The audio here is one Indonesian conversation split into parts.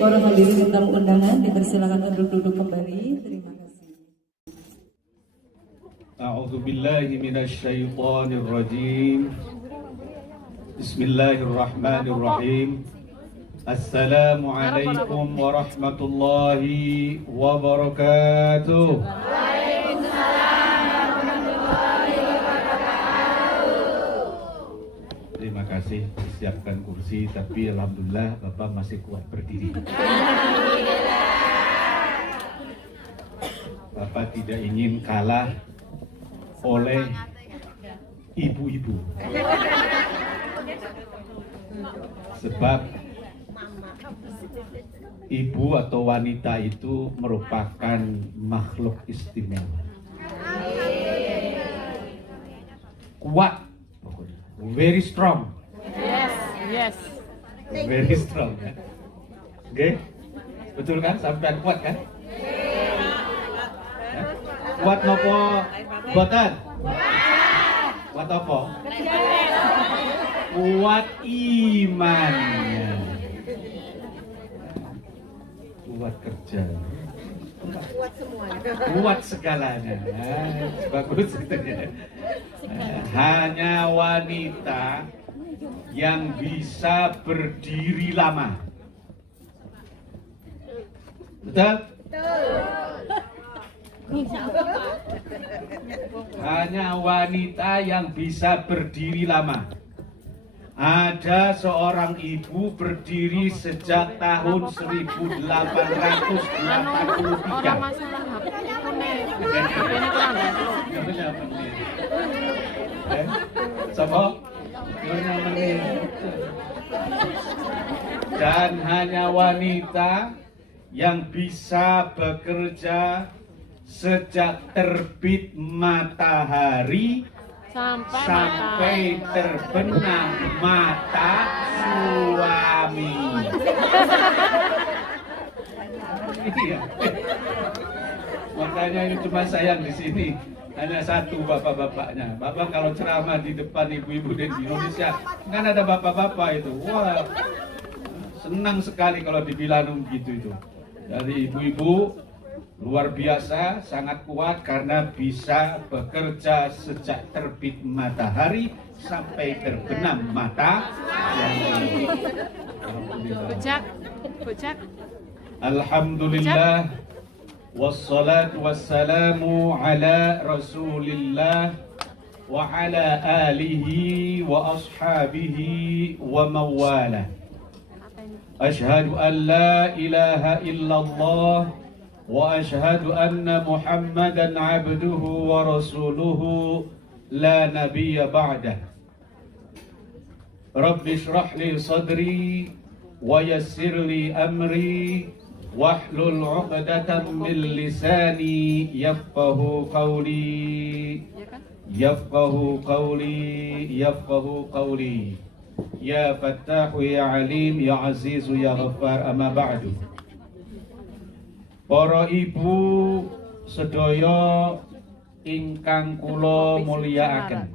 Para hadirin tamu undangan dipersilakan untuk duduk kembali. Terima kasih. A'udzubillahi minasyaitonir rajim. Bismillahirrahmanirrahim. Assalamualaikum warahmatullahi wabarakatuh. Terima kasih, siapkan kursi, tapi alhamdulillah Bapak masih kuat berdiri. Bapak tidak ingin kalah oleh ibu-ibu. Sebab ibu atau wanita itu merupakan makhluk istimewa. Kuat, very strong. Yes. Very strong kan? Oke? Betul kan? Sampai kuat kan? Ya? Kuat nopo boten? Kuat apa? Kuat imannya. Kuat kerja. Kuat semuanya. Kuat segalanya. Bagus itu ya. Hanya wanita yang bisa berdiri lama. Betul? Hanya wanita yang bisa berdiri lama. Ada seorang ibu berdiri sejak tahun 1883. Dan hanya wanita yang bisa bekerja sejak terbit matahari sampai terbenam mata suami. Iya. Makanya ini cuma sayang di sini hanya satu bapak-bapaknya. Bapak kalau ceramah di depan ibu-ibu di Indonesia kan ada bapak-bapak itu. Wah, senang sekali kalau dibilang begitu itu. Dari ibu-ibu luar biasa, sangat kuat karena bisa bekerja sejak terbit matahari sampai terbenam mata. Bujak. Alhamdulillah. Wassalatu wassalamu ala rasulillah wa ala alihi wa ashabihi wa mawalah. Ashhadu an la ilaha illallah wa ashhadu anna Muhammadan abduhu wa rasuluhu la nabiyya ba'dah. Rabbi shrah li sadri wa yassir li amri wahlul 'uqdatam min lisani yafqahu qawli ya fattahu ya alim ya azizu ya ghaffar amma ba'du. Para ibu sedaya ingkang kula mulyakaken,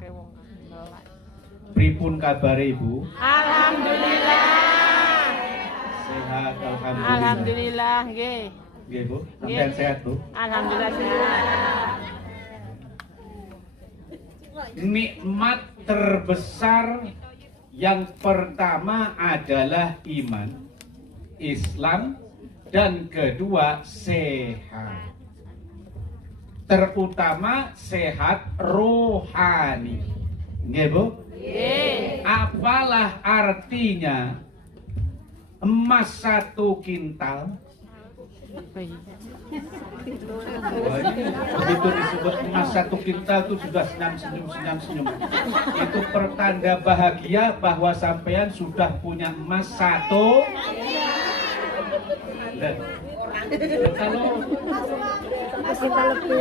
pripun kabar ibu? Alhamdulillah. Sehat Alhamdulillah, nggih. Nggih Bu, sampean sehat Bu? Alhamdulillah sehat. Nikmat terbesar yang pertama adalah iman, Islam, dan kedua sehat. Terutama sehat rohani. Nggih Bu? Nggih. Apalah artinya emas 1 kintal? Begitu disebut emas 1 kintal itu sudah senyum. Itu pertanda bahagia bahwa sampean sudah punya emas 1. Kalau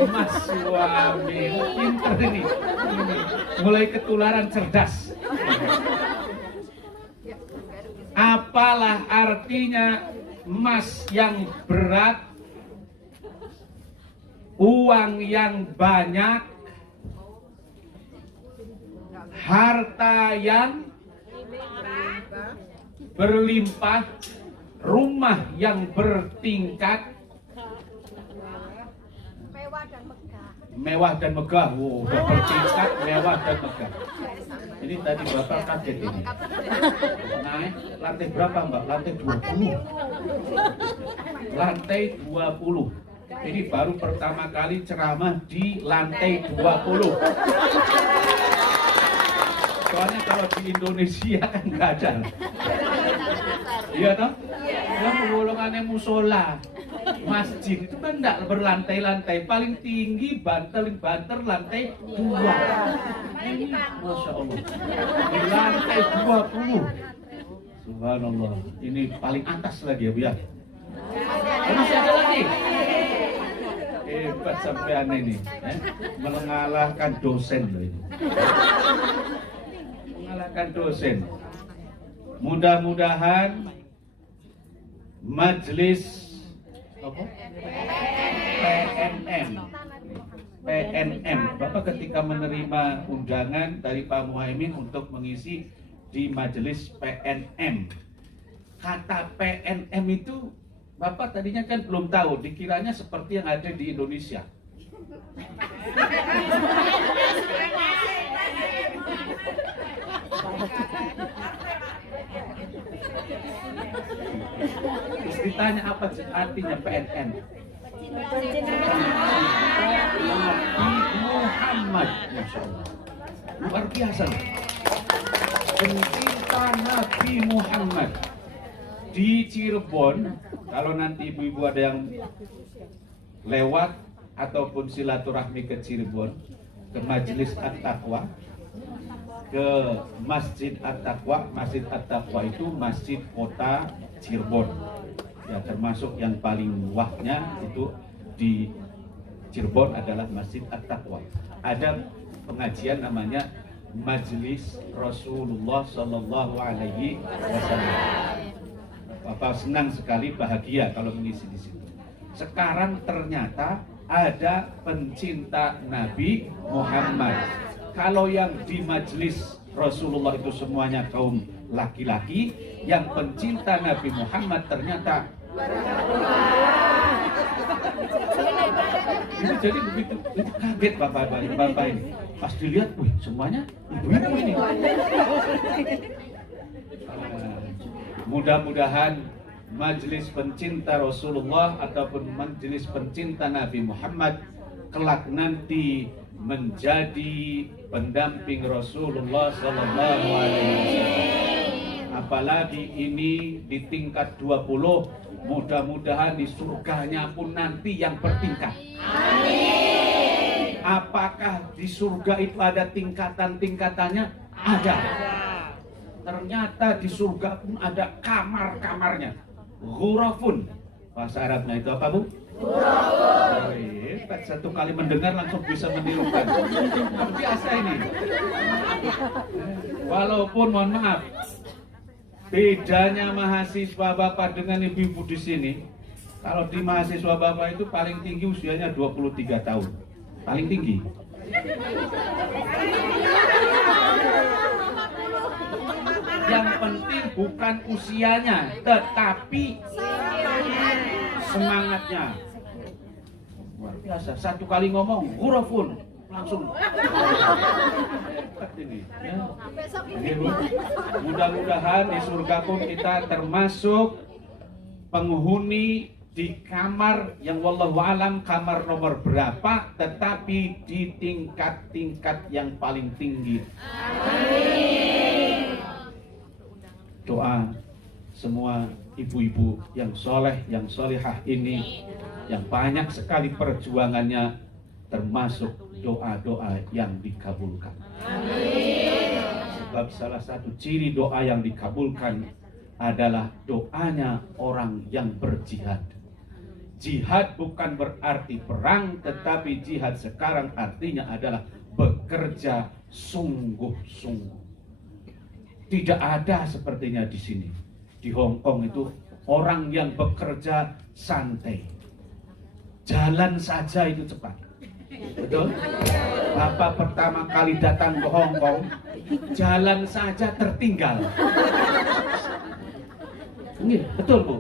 emas suami pinter ini mulai ketularan cerdas. Apalah artinya emas yang berat, uang yang banyak, harta yang berlimpah, rumah yang bertingkat, mewah dan megah. Wow, bertingkat, mewah dan megah. Ini tadi Bapak kaget ini. Naik lantai berapa Mbak? Lantai 20. Lantai 20. Ini baru pertama kali ceramah di lantai 20. Soalnya kalau di Indonesia kan nggak ada. Iya toh? Yang golongannya musola, masjid itu kan enggak berlantai-lantai, paling tinggi banter lantai 2. Masya Allah, di lantai 20. Subhanallah, ini paling atas lagi ya Bu ya. Masih ada lagi. Hebat sampean ini, mengalahkan dosen loh ini. Mengalahkan dosen. Mudah-mudahan majelis PNM, Bapak ketika menerima undangan dari Pak Muhaimin untuk mengisi di majelis PNM, kata PNM itu Bapak tadinya kan belum tahu, dikiranya seperti yang ada di Indonesia. Terus ditanya apa artinya PNN? Nabi Muhammad, Masya Allah. Luar biasa. Pencinta Nabi Muhammad. Di Cirebon, kalau nanti ibu-ibu ada yang lewat ataupun silaturahmi ke Cirebon, ke Majelis At-Taqwa, ke Masjid At-Taqwa. Masjid At-Taqwa itu masjid kota Cirebon. Ya, termasuk yang paling wahnya itu di Cirebon adalah Masjid At-Taqwa. Ada pengajian namanya Majelis Rasulullah Sallallahu Alaihi Wasallam. Bapak senang sekali, bahagia kalau mengisi di situ. Sekarang ternyata ada pencinta Nabi Muhammad. Kalau yang di majelis Rasulullah itu semuanya kaum laki-laki, yang pencinta Nabi Muhammad ternyata ini jadi begitu, itu kaget bapak ini. Pas dilihat, wih semuanya ibu-ibu ini. Mudah-mudahan majelis pencinta Rasulullah ataupun majelis pencinta Nabi Muhammad kelak nanti menjadi pendamping Rasulullah Sallallahu Alaihi Wasallam. Apalagi ini di tingkat 20, mudah-mudahan di surganya pun nanti yang bertingkat. Amin. Apakah di surga itu ada tingkatan-tingkatannya? Ada. Ternyata di surga pun ada kamar-kamarnya. Ghurafun. Bahasa Arabnya itu apa Bu? Ghurafun. Hebat, satu kali mendengar langsung bisa menirukan. Biasa ini. Walaupun mohon maaf, bedanya mahasiswa Bapak dengan ibu-ibu di sini. Kalau di mahasiswa Bapak itu paling tinggi usianya 23 tahun. Paling tinggi. Yang penting bukan usianya, tetapi semangatnya. Luar biasa, satu kali ngomong, hurufun, langsung. Ini, ya. Mudah-mudahan di surga pun kita termasuk penghuni di kamar yang wallahu alam kamar nomor berapa, tetapi di tingkat-tingkat yang paling tinggi. Amin. Doa semua ibu-ibu yang soleh, yang solehah ini, yang banyak sekali perjuangannya, termasuk doa-doa yang dikabulkan. Amin. Sebab salah satu ciri doa yang dikabulkan adalah doanya orang yang berjihad. Jihad bukan berarti perang, tetapi jihad sekarang artinya adalah bekerja sungguh-sungguh. Tidak ada sepertinya di sini. Di Hong Kong itu orang yang bekerja santai. Jalan saja itu cepat. Betul? Bapak pertama kali datang ke Hong Kong, jalan saja tertinggal. Ini betul Bu.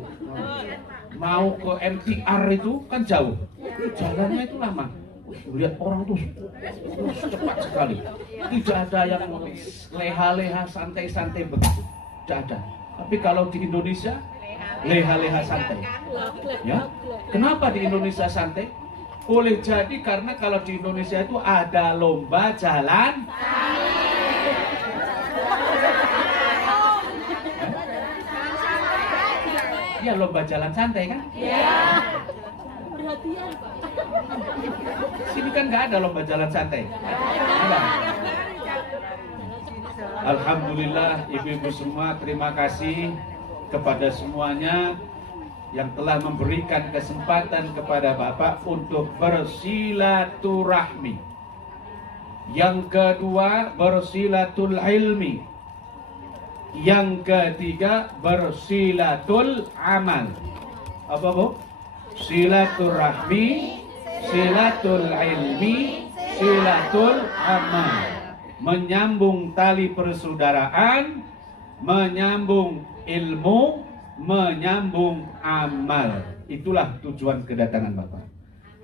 Mau ke MTR itu kan jauh, jalannya itu lama. Lihat orang tuh cepat sekali. Tidak ada yang leha-leha santai-santai begitu. Tidak ada. Tapi kalau di Indonesia leha-leha santai. Ya, kenapa di Indonesia santai? Boleh jadi karena kalau di Indonesia itu ada lomba jalan. Ya lomba jalan santai kan? Iya. Perhatian Pak. Sini kan nggak ada lomba jalan santai. Ada. Alhamdulillah ibu-ibu semua, terima kasih kepada semuanya yang telah memberikan kesempatan kepada Bapak untuk bersilaturahmi. Yang kedua bersilatul ilmi. Yang ketiga bersilatul amal. Apa Bu? Silaturahmi, silatul ilmi, silatul amal. Menyambung tali persaudaraan, menyambung ilmu, menyambung amal. Itulah tujuan kedatangan Bapak.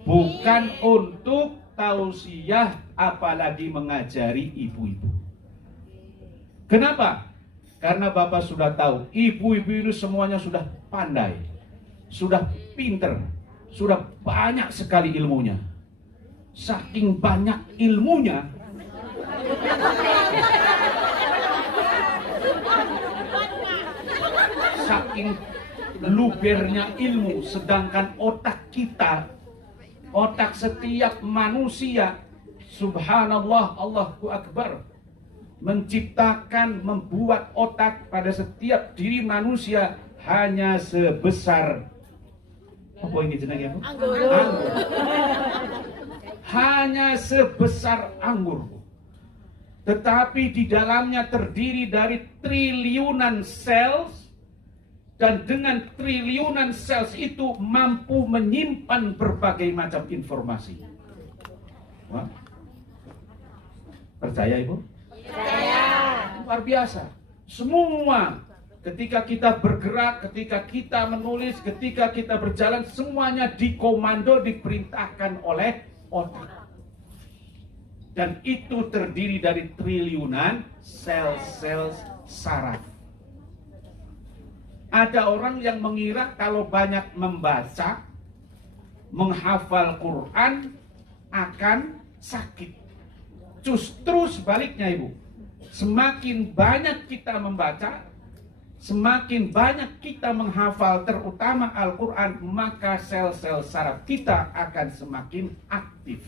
Bukan untuk tausiah apalagi mengajari ibu-ibu. Kenapa? Karena Bapak sudah tahu, ibu-ibu itu semuanya sudah pandai, sudah pinter, sudah banyak sekali ilmunya. Saking banyak ilmunya, saking lubernya ilmu, sedangkan otak kita, otak setiap manusia, subhanallah, Allahu Akbar, menciptakan, membuat otak pada setiap diri manusia hanya sebesar apa ini jenengnya Bu? Anggur. Hanya sebesar anggur. Tetapi di dalamnya terdiri dari triliunan cells, dan dengan triliunan cells itu mampu menyimpan berbagai macam informasi. Wah. Percaya Ibu? Luar biasa. Semua ketika kita bergerak, ketika kita menulis, ketika kita berjalan, semuanya dikomando, diperintahkan oleh otak. Dan itu terdiri dari triliunan sel-sel saraf. Ada orang yang mengira kalau banyak membaca, menghafal Quran akan sakit. Justru sebaliknya Ibu, semakin banyak kita membaca, semakin banyak kita menghafal terutama Al-Quran, maka sel-sel saraf kita akan semakin aktif.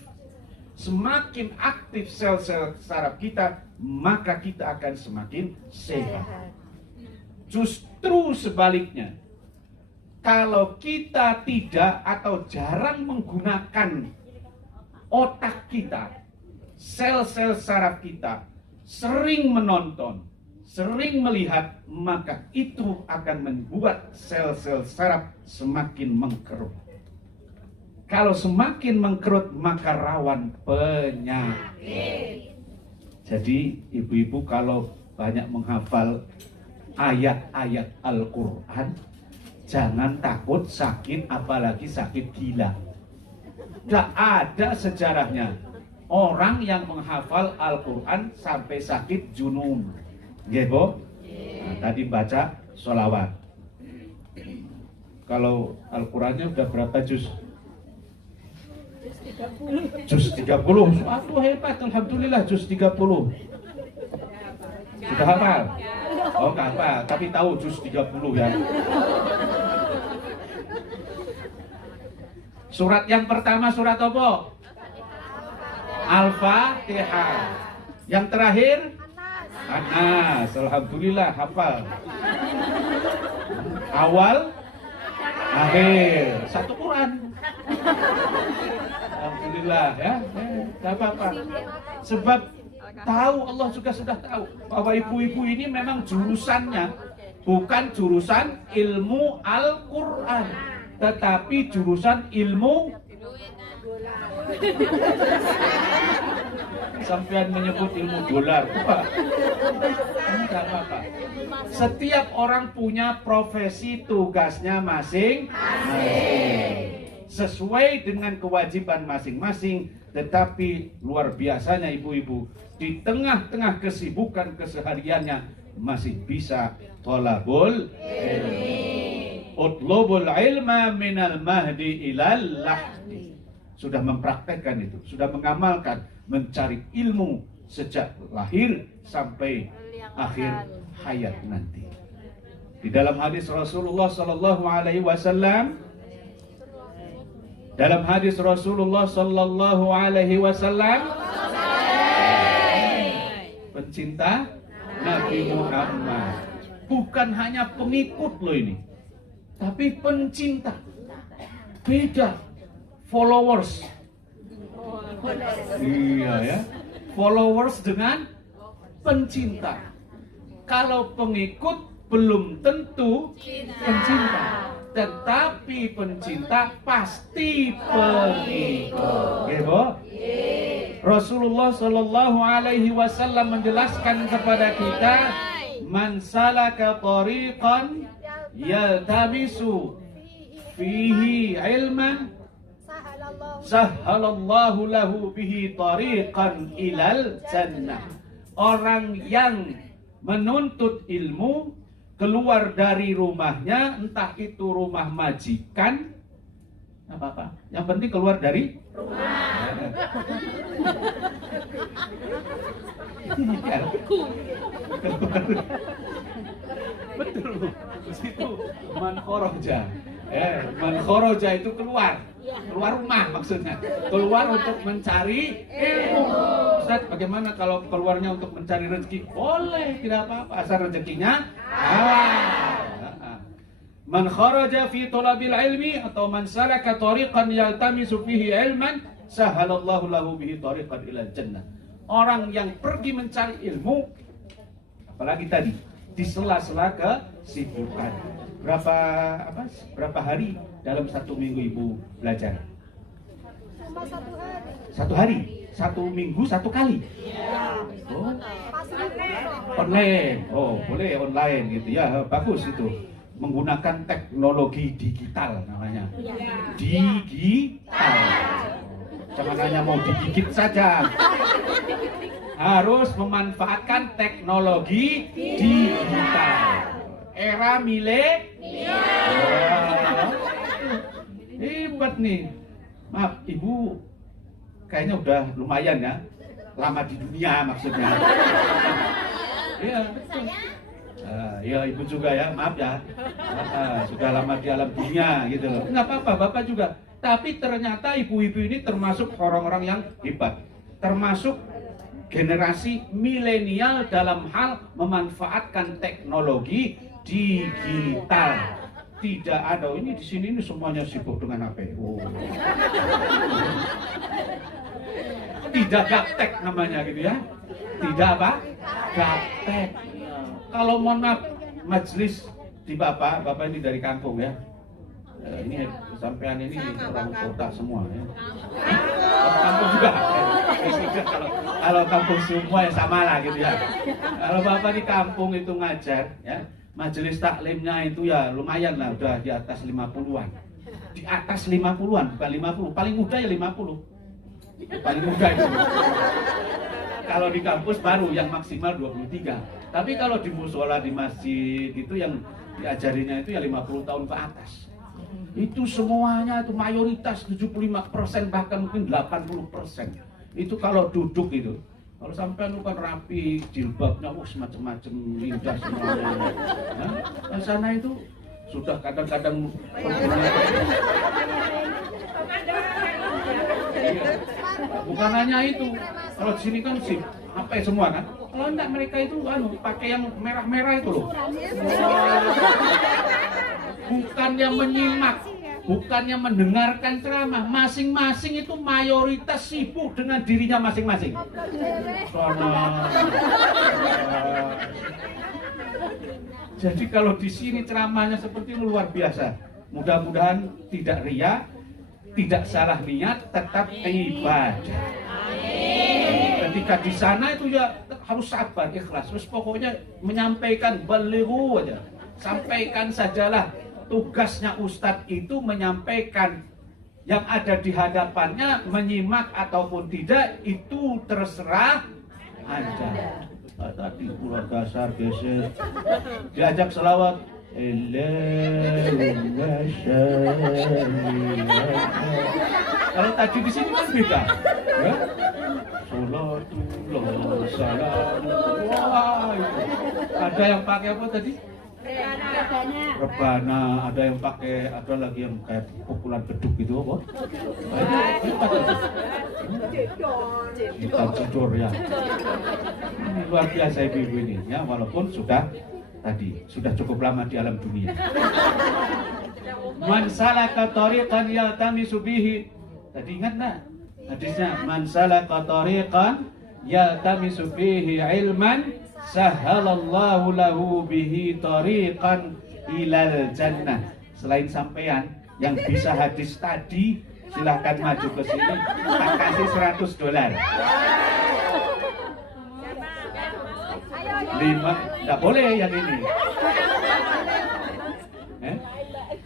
Semakin aktif sel-sel saraf kita, maka kita akan semakin sehat. Justru sebaliknya, kalau kita tidak atau jarang menggunakan otak kita, sel-sel saraf kita sering menonton, sering melihat, maka itu akan membuat sel-sel saraf semakin mengkerut. Kalau semakin mengkerut, maka rawan penyakit. Jadi ibu-ibu kalau banyak menghafal ayat-ayat Al-Quran, jangan takut sakit, apalagi sakit gila. Tidak ada sejarahnya orang yang menghafal Al-Quran sampai sakit junun. Nggih, Bu? Nah, tadi baca sholawat. Kalau Al-Qurannya udah berapa juz? Juz 30. Aduh hebat, alhamdulillah juz 30. Sudah hafal? Oh, nggak hafal, tapi tahu juz 30 ya. Surat yang pertama surat apa? Al-Fatihah. Yang terakhir Anas. Alhamdulillah hafal. Awal, akhir, satu Quran. Alhamdulillah ya. Gak apa-apa. Sebab tahu, Allah juga sudah tahu bahwa ibu-ibu ini memang jurusannya bukan jurusan ilmu Al-Quran, tetapi jurusan ilmu Sampean menyebut ilmu dolar. Wah, enggak apa-apa. Setiap orang punya profesi, tugasnya masing-masing. Sesuai dengan kewajiban masing-masing, tetapi luar biasanya ibu-ibu, di tengah-tengah kesibukan kesehariannya masih bisa thalabul ilmi. Utlubul ilma minal mahdi ilal lahdi. Sudah mempraktekkan itu, sudah mengamalkan, mencari ilmu sejak lahir sampai akhir hayat nanti. Di dalam hadis Rasulullah sallallahu alaihi wasallam, pencinta Nabi Muhammad, bukan hanya pengikut loh ini, tapi pencinta. Beda followers. Iya ya, followers dengan pencinta. Kalau pengikut belum tentu pencinta, tetapi pencinta pasti pengikut. Gitu. Rasulullah Shallallahu Alaihi Wasallam menjelaskan kepada kita, man salaka tariqan yaltamisu fihi ilman sahhalallahu lahu bihi tariqan ilal jannah. Orang yang menuntut ilmu keluar dari rumahnya, entah itu rumah majikan, apa-apa, yang penting keluar dari rumah. Betul, itu man kharaja. Man kharaja itu keluar rumah maksudnya, keluar untuk mencari ilmu. Ustaz, bagaimana kalau keluarnya untuk mencari rezeki? Boleh, tidak apa-apa, asal rezekinya halal. Man kharaja fi talabil ilmi atau man salaka tariqan yaltamisu fihi ilman sahhalallahu lahu bihi tariqan ilal jannah. Orang yang pergi mencari ilmu, apalagi tadi di sela-sela kesibukan. Berapa hari dalam satu minggu ibu belajar? Cuma 1 hari. 1 hari, 1 minggu 1 kali. Oh, online. Oh, boleh online gitu ya, bagus itu. Menggunakan teknologi digital namanya. Digital. Jangan hanya mau digigit saja. Harus memanfaatkan teknologi digital. Era milenial. Hebat nih. Maaf, ibu kayaknya udah lumayan ya, lama di dunia maksudnya. Iya, betul. Ya ibu juga ya, maaf ya. Sudah lama di alam dunia gitu loh. Nggak apa-apa, bapak juga. Tapi ternyata ibu-ibu ini termasuk orang-orang yang hebat. Termasuk generasi milenial dalam hal memanfaatkan teknologi digital. Tidak ada, ini di sini ini semuanya sibuk dengan HP. Oh. Tidak gaptek namanya gitu ya. Tidak apa? Gaptek. Kalau mohon maaf, majelis di bapak ini dari kampung ya. Ini sampean ini orang kota semua ya. Kampung juga. Kalau kampung semua ya sama lah gitu ya. Kalau bapak di kampung itu ngajar ya, majelis taklimnya itu ya lumayan lah, udah di atas 50-an. Di atas 50-an, bukan 50. Paling muda ya 50. Paling muda itu. Kalau di kampus baru yang maksimal 23. Tapi kalau di mushola, di masjid itu yang diajarinya itu ya 50 tahun ke atas. Itu semuanya itu mayoritas 75%, bahkan mungkin 80%. Itu kalau duduk itu. Kalau sampai bukan rapi, jilbabnya semacam-macam indah semuanya. Nah, sana itu sudah kadang-kadang bukan hanya itu. Kalau di sini kan sih apa semua kan? Kalau enggak, mereka itu pakai yang merah-merah itu loh. Bukannya menyimak, bukannya mendengarkan ceramah, masing-masing itu mayoritas sibuk dengan dirinya masing-masing. Jadi kalau di sini ceramahnya seperti itu luar biasa. Mudah-mudahan tidak riya, tidak salah niat, tetap ibadah. ketika di sana itu ya harus sabar, ikhlas. Terus pokoknya menyampaikan balighu aja. Sampaikan sajalah. Tugasnya Ustadz itu menyampaikan, yang ada di hadapannya menyimak ataupun tidak itu terserah aja. Tadi pulau dasar geser diajak selawat. Kalau tadi di sini kan beda, ya? Salatullah salam. Wah, ada yang pakai apa tadi? Rebana, ada yang pakai, ada lagi yang kayak pukulan beduk gitu apa? Kita tidur ya. Ini luar biasa ibu-ibu ini ya, walaupun sudah cukup lama di alam dunia. Man salaka tariqan yaltamisu bihi. Tadi ingat enggak? Hadisnya man salaka tariqan yaltamisu bihi ilman sahalallahu lahu bihi tariqan ilal jannah. Selain sampean yang bisa hadis tadi, silahkan maju ke sini, tak kasih $100. 5, nggak boleh yang ini.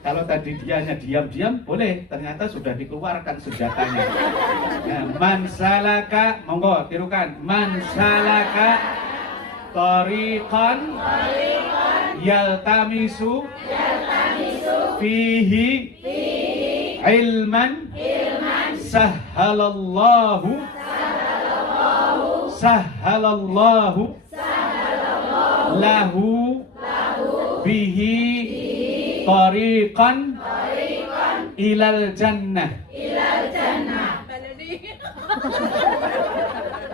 Kalau tadi dia hanya diam-diam boleh, ternyata sudah dikeluarkan senjatanya. Nah, man salaka, monggo tirukan. Man salaka tariqan yaltamisu fihi ilman sahhalallahu lahu bihi tariqan ilal jannah.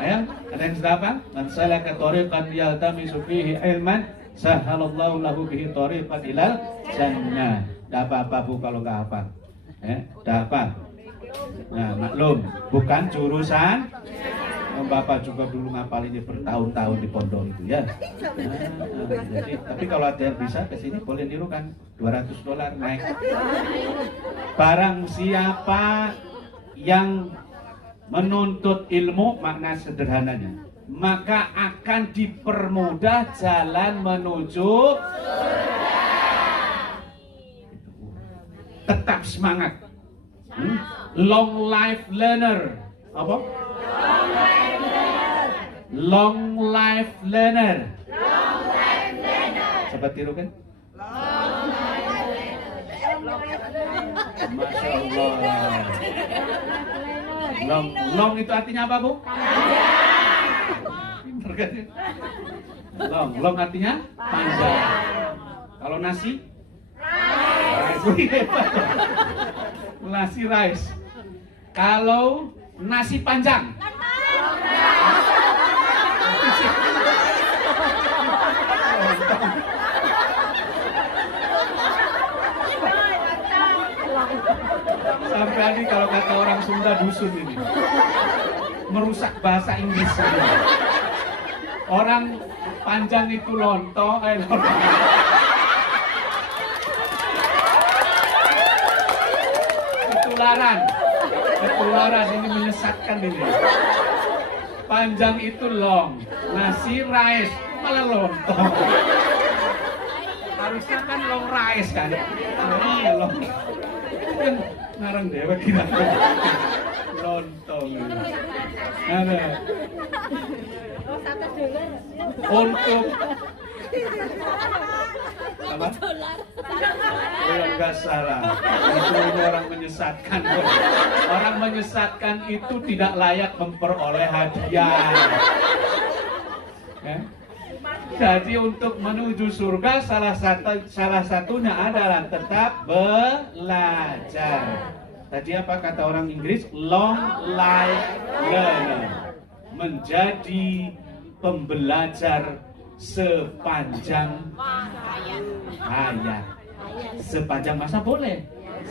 Ayo, ada yang sudah apa? Man salaka tariqan yaltamisu fihi ilman sahhalallahu lahu bihi tariqan ilal jannah. Tidak apa-apa Bu kalau nggak hafal. Tidak apa. Nah, maklum, bukan jurusan. Bapak juga dulu ngapalinnya bertahun-tahun di pondok itu ya. Jadi, tapi kalau ada yang bisa ke sini boleh nirukan $200 naik. Barang siapa yang menuntut ilmu, makna sederhananya, maka akan dipermudah jalan menuju surga. Tetap semangat. Long life learner. Apa? Long life learner. Coba tirukan. Masya Allah. Long itu artinya apa, Bu? Pinter kan? Long artinya panjang. Kalau nasi? Nasi rice. Kalau nasi panjang? Sampai ini kalau kata orang Sunda dusun ini merusak bahasa Inggris. Orang panjang itu lontong, ketularan ini menyesatkan ini. Panjang itu long, nasi rice malah lontong. Harusnya kan long rice kan? Iya long. Kan ngarang dewa kita lontong. Ada. Untuk apa? Enggak salah. Itu orang menyesatkan. Orang menyesatkan itu tidak layak memperoleh hadiah. Ya? Jadi untuk menuju surga salah satunya adalah tetap belajar. Tadi apa kata orang Inggris? Long life learner. Menjadi pembelajar sepanjang hayat. Sepanjang masa boleh.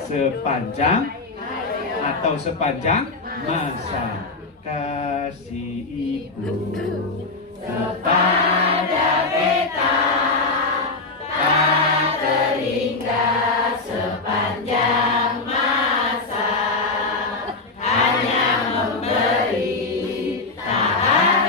Sepanjang atau sepanjang masa. Kasih ibu kepada beta tak terhingga sepanjang masa, hanya memberi tak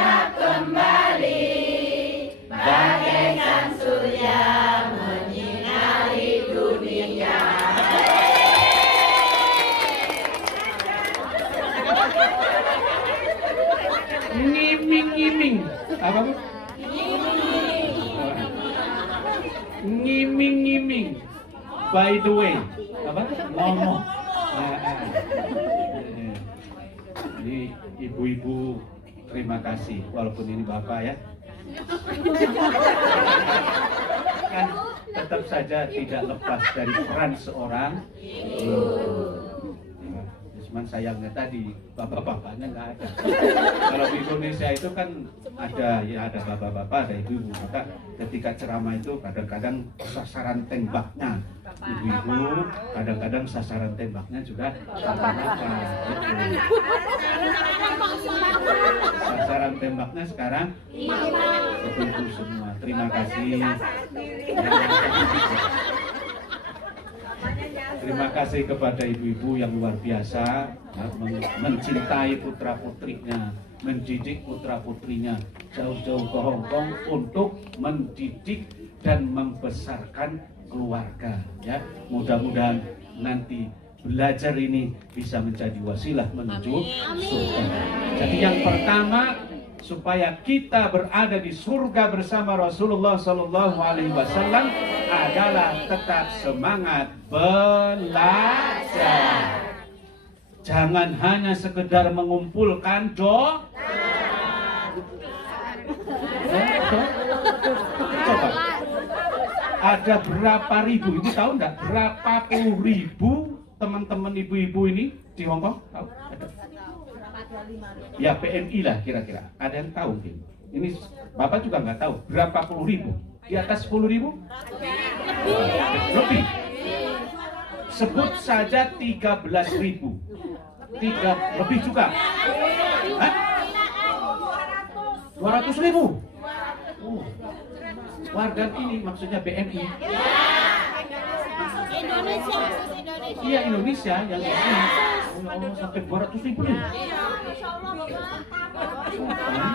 Apa Bu? Ngiming-ngiming. By the way. Apa? Ngomong. Ini ibu-ibu, terima kasih. Walaupun ini bapak ya. Kan tetap saja tidak lepas dari peran seorang ibu. Cuman sayangnya tadi bapak-bapaknya nggak ada. Kalau di Indonesia itu kan ada bapak-bapak, ada ibu-ibu. Maka ketika ceramah itu kadang-kadang sasaran tembaknya ibu-ibu, kadang-kadang sasaran tembaknya juga bapak-bapak. Sasaran tembaknya sekarang ibu-ibu semua. Terima kasih. Terima kasih kepada ibu-ibu yang luar biasa mencintai putra-putrinya, mendidik putra-putrinya jauh-jauh ke Hong Kong untuk mendidik dan membesarkan keluarga. Ya, mudah-mudahan nanti belajar ini bisa menjadi wasilah menuju surga. Jadi yang pertama, supaya kita berada di surga bersama Rasulullah SAW adalah tetap semangat belajar. Jangan hanya sekedar mengumpulkan coba, ada berapa ribu, ibu tahu enggak? Berapa puluh ribu teman-teman ibu-ibu ini di Hong Kong? Tahu? Ada? Ya PMI lah kira-kira. Ada yang tahu mungkin? Ini Bapak juga nggak tahu. Berapa puluh ribu? Di atas 10.000? Lebih. Sebut saja 13.000. Lebih juga. Hah? 200.000. Warga ini maksudnya BNI. Indonesia. Iya Indonesia yang ini. Oh, sampai 200.000 nih.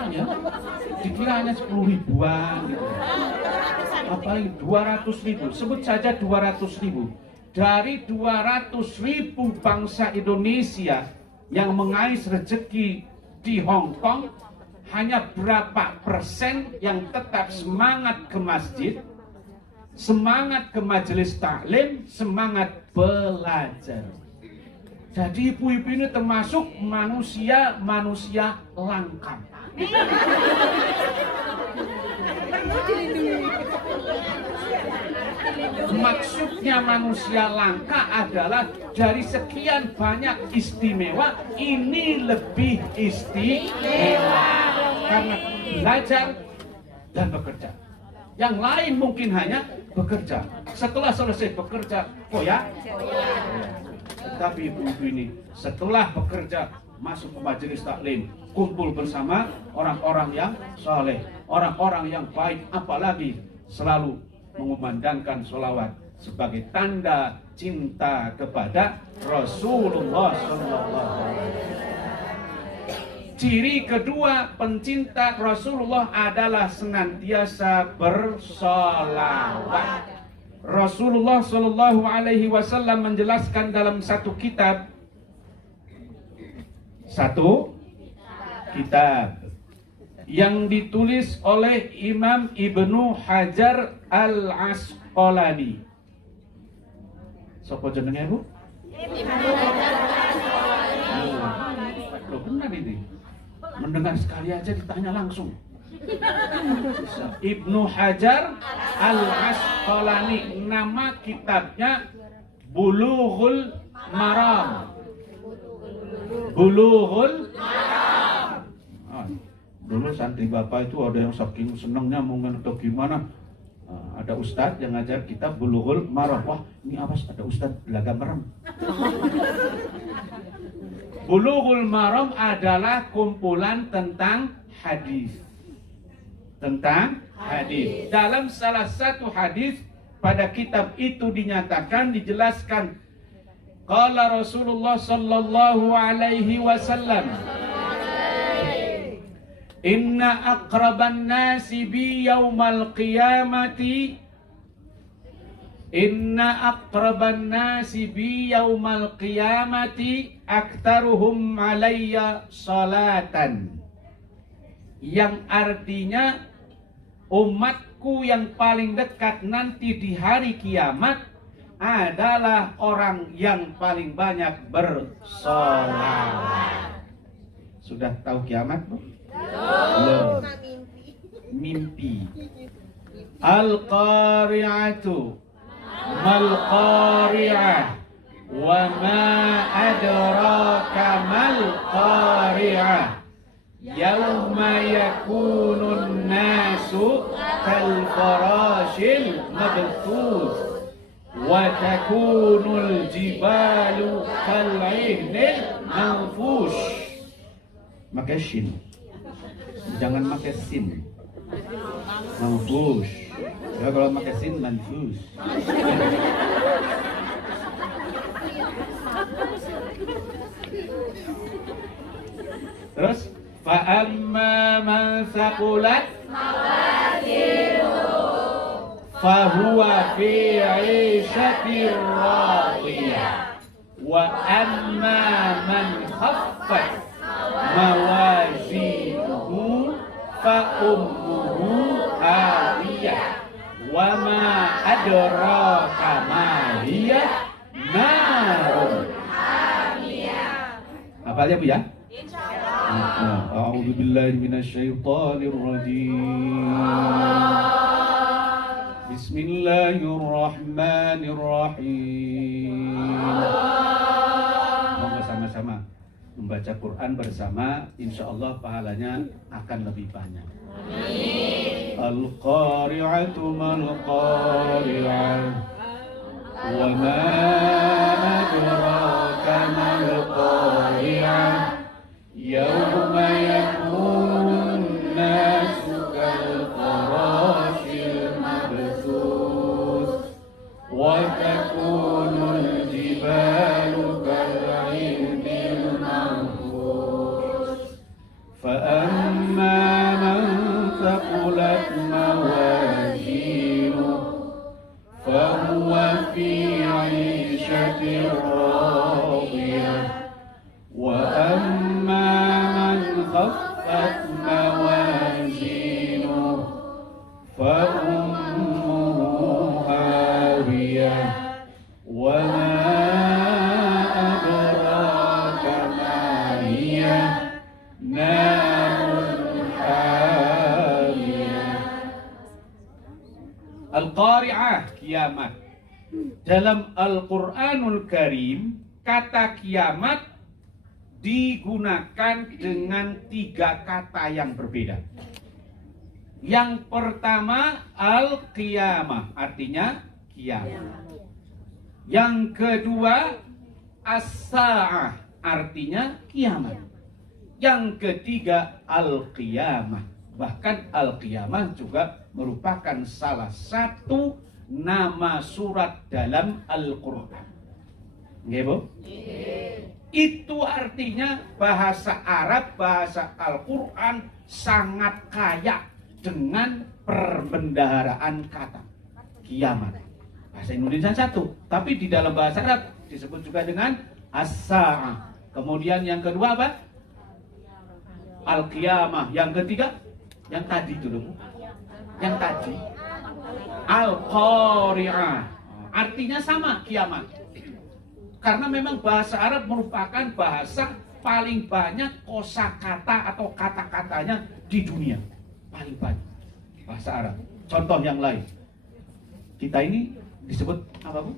Ya. Dikira hanya 10.000-an gitu. Apalagi 200.000. Sebut saja 200.000. Dari 200.000 bangsa Indonesia yang mengais rezeki di Hong Kong, hanya berapa persen yang tetap semangat ke masjid, semangat ke majelis taklim, semangat belajar. Jadi ibu-ibu ini termasuk manusia langka. Maksudnya manusia langka adalah dari sekian banyak istimewa, ini lebih istimewa karena belajar dan bekerja. Yang lain mungkin hanya bekerja. Setelah selesai bekerja, koyak. Tapi ibu-ibu ini setelah bekerja masuk ke majelis taklim, kumpul bersama orang-orang yang soleh, orang-orang yang baik, apalagi selalu mengumandangkan sholawat sebagai tanda cinta kepada Rasulullah SAW. Ciri kedua pencinta Rasulullah adalah senantiasa bersolawat. Rasulullah Shallallahu Alaihi Wasallam menjelaskan dalam satu kitab yang ditulis oleh Imam Ibnu Hajar Al-Asqalani. Sopo jenenge Bu? Loh benar ini. Mendengar sekali aja ditanya langsung. Ibnu Hajar Al-Asqalani, nama kitabnya Bulughul Maram. Bulughul Maram. Dulu santri bapak itu ada yang saking senengnya mungkin atau gimana, ada ustadz yang ngajar kitab Bulughul Maram. Wah ini apa? Ada ustadz belaga merem. Bulughul Maram adalah kumpulan tentang hadis. Dalam salah satu hadis pada kitab itu dijelaskan qala Rasulullah sallallahu alaihi wasallam, inna aqraban nasi bi yaumal qiyamati aktsaruhum alayya salatan. yang artinya umatku yang paling dekat nanti di hari kiamat adalah orang yang paling banyak bersolawat. Sudah tahu kiamat, Bu? Belum. Mimpi. Al-qari'atu mal-qari'ah wa ma adraka mal-qari'ah yauma yakunun nasu kal farashil mabthus wa takunul jibalu kal 'ihnil manfush. Pakai shin, jangan pakai sin. Manfush. Ya kalau pakai sin manfush. Terus fa amma man saqulat fa huwa fi 'ishatir radiyah wa amma man khaffat mawazinuhu fa ummuhu hawiyah wa ma adraka ma hiya narun hamiyah. Apa aja Bu ya? Insyaallah. A'udzu billahi minasyaitonir rajim. Bismillahirrahmanirrahim. Monggo sama-sama membaca Quran bersama, insya Allah pahalanya akan lebih banyak. Amin. Al-qari'atu mal-qari'ah wa ma adraka mal-qari'ah yawma yakunun nasu kal-farashil mabthus wa takunul jibalu kal-'ihnil manfush fa amma man thaqulat mawazinuhu fa huwa fi 'ishatin radiyah wa amma man khaffat mawazinuhu fa ummuhu hawiyah wa ma adraka ma hiya narun hamiyah. Al-qari'ah, kiamat. Dalam Al-Qur'anul Karim, kata kiamat digunakan dengan 3 kata yang berbeda. Yang pertama al-qiyamah, artinya kiamat. Yang kedua as-sa'ah, artinya kiamat. Yang ketiga al-qiyamah. Bahkan al-qiyamah juga merupakan salah satu nama surat dalam Al-Qur'an. Nggih, Bu? Itu artinya bahasa Arab, bahasa Al-Qur'an sangat kaya dengan perbendaharaan kata kiamat. Bahasa Indonesia satu, tapi di dalam bahasa Arab disebut juga dengan as-sa'ah. Kemudian yang kedua apa? Al-qiyamah. Yang ketiga, yang tadi dulu, yang tadi al-qari'ah. Artinya sama, kiamat. Karena memang bahasa Arab merupakan bahasa paling banyak kosakata atau kata-katanya di dunia. Paling banyak bahasa Arab. Contoh yang lain, kita ini disebut apa, Bu?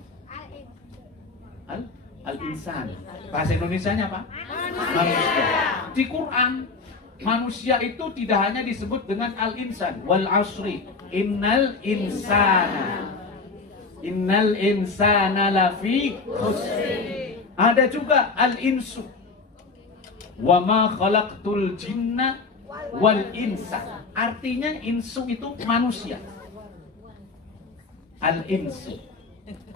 Al-insan. Bahasa Indonesianya apa? Manusia. Di Quran, manusia itu tidak hanya disebut dengan al-insan, wal asri, innal insana lafi khusr. Ada juga al-insu, wa ma khalaqtul jinna wal insa. Artinya insu itu manusia. Al-insu,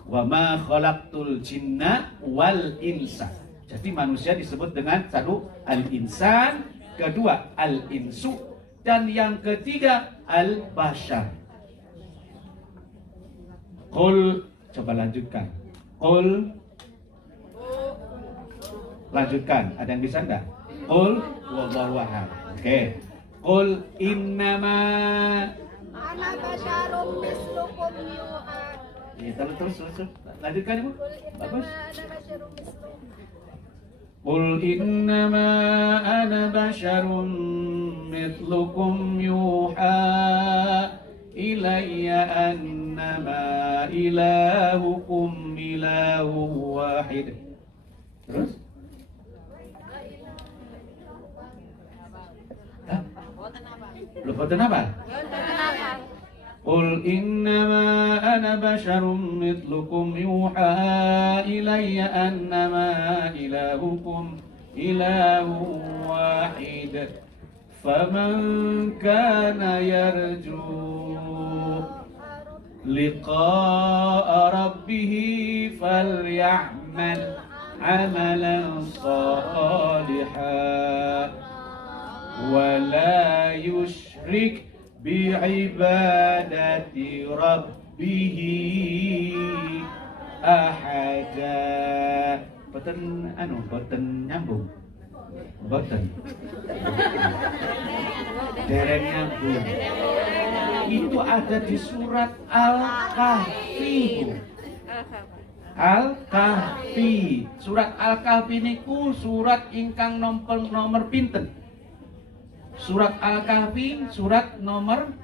wa ma khalaqtul jinna wal insa. Jadi manusia disebut dengan satu al-insan, kedua al-insu, dan yang ketiga al-bashar. Qul, coba lanjutkan. Qul, lanjutkan. Ada yang bisa enggak? Qul wallahu ahad. Oke. Qul innama. Ana basyarum mislukum yuha. Ya, terus. Lanjutkan Ibu. Bagus. Ana basyarum mislukum. Qul innama ana basyarum mithlukum yuha ilayya annama ilahukum ilahu wahid. Terus? Boten apa? Qul innama ana basyarum mithlukum yuha ilayya annama ilahukum ilahu wahid. Faman kana yarju liqa'a rabbih falya'mal 'amalan salihan wa la yusyrik bi'ibadati rabbih ahada. Boten nyambung. Boten. Dereng nyambung. Itu ada di surat Al-Kahfi. Al-Kahfi. Surat Al-Kahfi niku surat ingkang nomor pinten? Surat Al-Kahfi surat nomor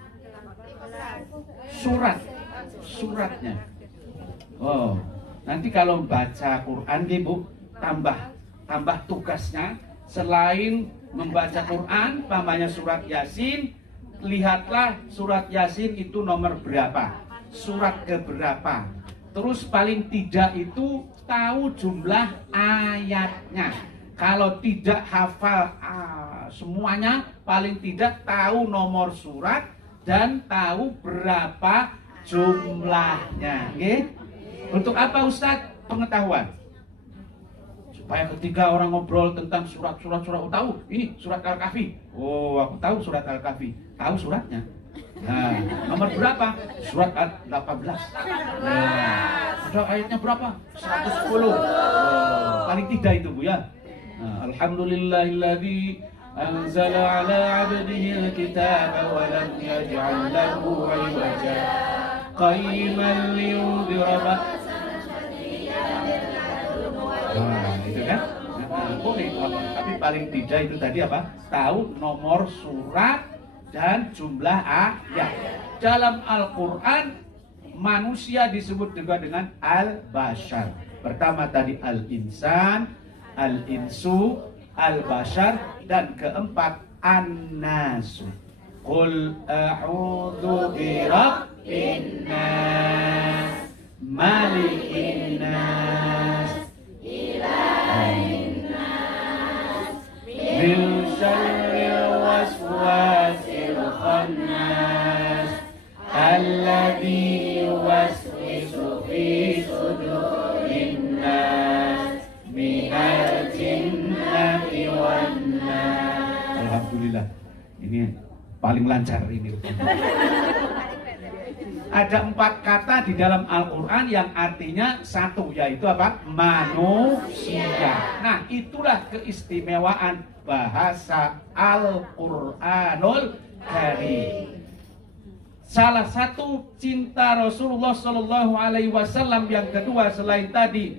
suratnya. Oh, nanti kalau baca Quran Bu, tambah tugasnya selain membaca Quran, pamannya surat Yasin, lihatlah surat Yasin itu nomor berapa, surat keberapa. Terus paling tidak itu tahu jumlah ayatnya. Kalau tidak hafal semuanya, paling tidak tahu nomor surat dan tahu berapa jumlahnya. Okay? Untuk apa Ustadz? Pengetahuan. Supaya ketika orang ngobrol tentang surat tahu ini surat Al-Kahfi. Oh, aku tahu surat Al-Kahfi. Tahu suratnya. Nah, nomor berapa? Surat Al-18. Nah, ada ayatnya berapa? 110. Oh, paling tidak itu Bu ya. Alhamdulillahilladzi anzala ala 'abdihi al-kitaba wa lam yaj'al lahu 'iwaja qayyiman liyundhira ba'san shadidan. Itu kan? Boleh, tapi paling tidak itu tadi apa? Tahu nomor surat dan jumlah ayat. Dalam Al-Qur'an manusia disebut juga dengan al-bashar. Pertama tadi al-insan, al-insu, al-bashar, dan keempat an-nasu. Qul a'udzu birabbin nas, malikin nas, ilahin nas, min syarril waswasil khannas, alladzi yuwaswisu fi sudurin nas, minal jinnati wan nas. Alhamdulillah, ini paling lancar ini. Ada 4 kata di dalam Al-Quran yang artinya satu, yaitu apa? Manusia. Nah, itulah keistimewaan bahasa Al-Quranul Karim. Salah satu cinta Rasulullah Shallallahu Alaihi Wasallam yang kedua selain tadi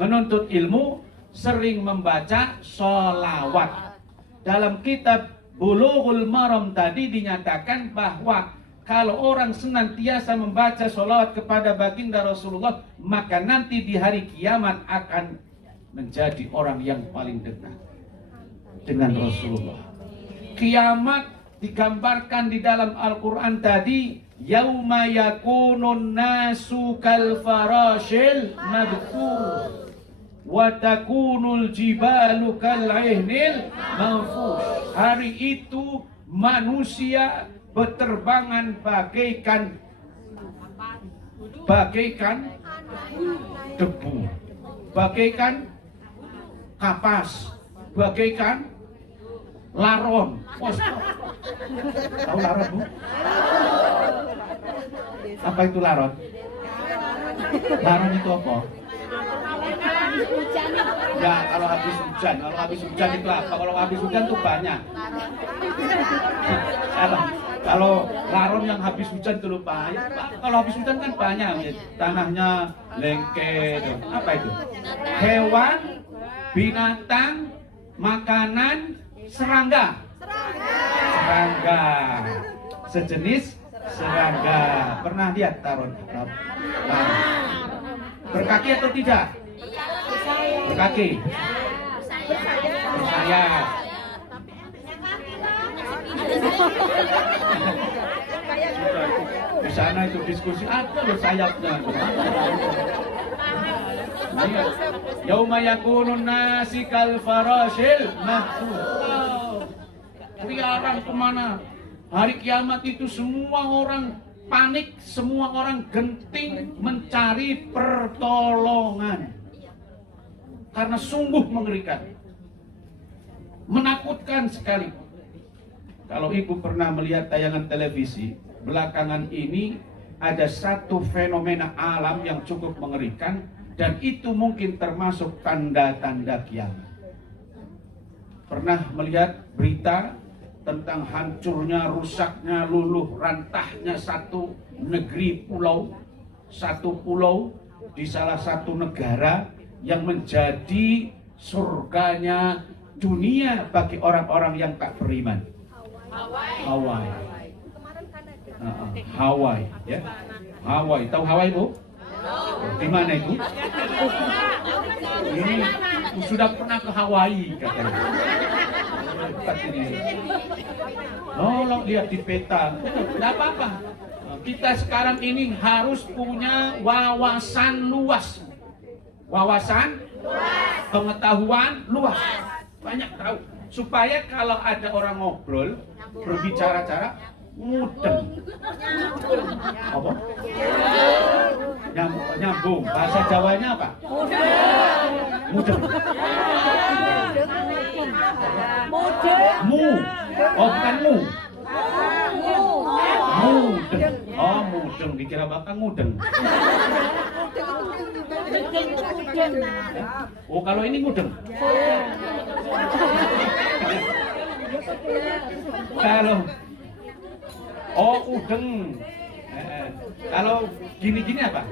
menuntut ilmu, sering membaca sholawat. Dalam kitab Bulughul Maram tadi dinyatakan bahwa kalau orang senantiasa membaca sholawat kepada baginda Rasulullah, maka nanti di hari kiamat akan menjadi orang yang paling dekat dengan Rasulullah. Kiamat digambarkan di dalam Al-Quran tadi, yauma yakunun nasu kal farashil mabthus wa takunul jibalu kal ihnil manfush. Hari itu manusia berterbangan bagaikan debu, bagaikan kapas, bagaikan laron. Tahu laron Bu? Apa itu laron? Laron itu apa? Ya, kalau habis hujan itu apa? Kalau habis hujan tuh banyak. Kalau laron yang habis hujan itu lupa. Ya, kalau habis hujan kan banyak. Ya. Tanahnya lengket. Apa itu? Hewan, binatang, makanan, serangga. Serangga. Sejenis serangga. Pernah lihat taron? Berkaki atau tidak? Berkaki. Bersayap. Di sana itu diskusi ada bersayapnya. Yauma yakunun nasi kal farashil mahfuz. Keliaran kemana? Hari kiamat itu semua orang panik, semua orang genting mencari pertolongan. Karena sungguh mengerikan. Menakutkan sekali. Kalau ibu pernah melihat tayangan televisi, belakangan ini ada satu fenomena alam yang cukup mengerikan, dan itu mungkin termasuk tanda-tanda kiamat. Pernah melihat berita tentang hancurnya, rusaknya, luluh rantahnya satu negeri satu pulau di salah satu negara yang menjadi surganya dunia bagi orang-orang yang tak beriman. Hawaii. Hawaii, ya. Hawaii, tahu Hawaii Bu? Di mana itu? Ini sudah pernah ke Hawaii katanya. Tolong lihat di peta. Tidak apa-apa. Kita sekarang ini harus punya wawasan luas. Wawasan, pengetahuan luas. Banyak tahu. Supaya kalau ada orang ngobrol, berbicara-cara, mudeng. Apa? Nyambung. Bahasa Jawanya apa? Mudeng. Mu. Oh, bukan mu. Mudeng. Oh, mudeng. Dikira bakal mudeng. Oh, kalau ini mudeng. Kalau udeng. Kalau gini-gini apa?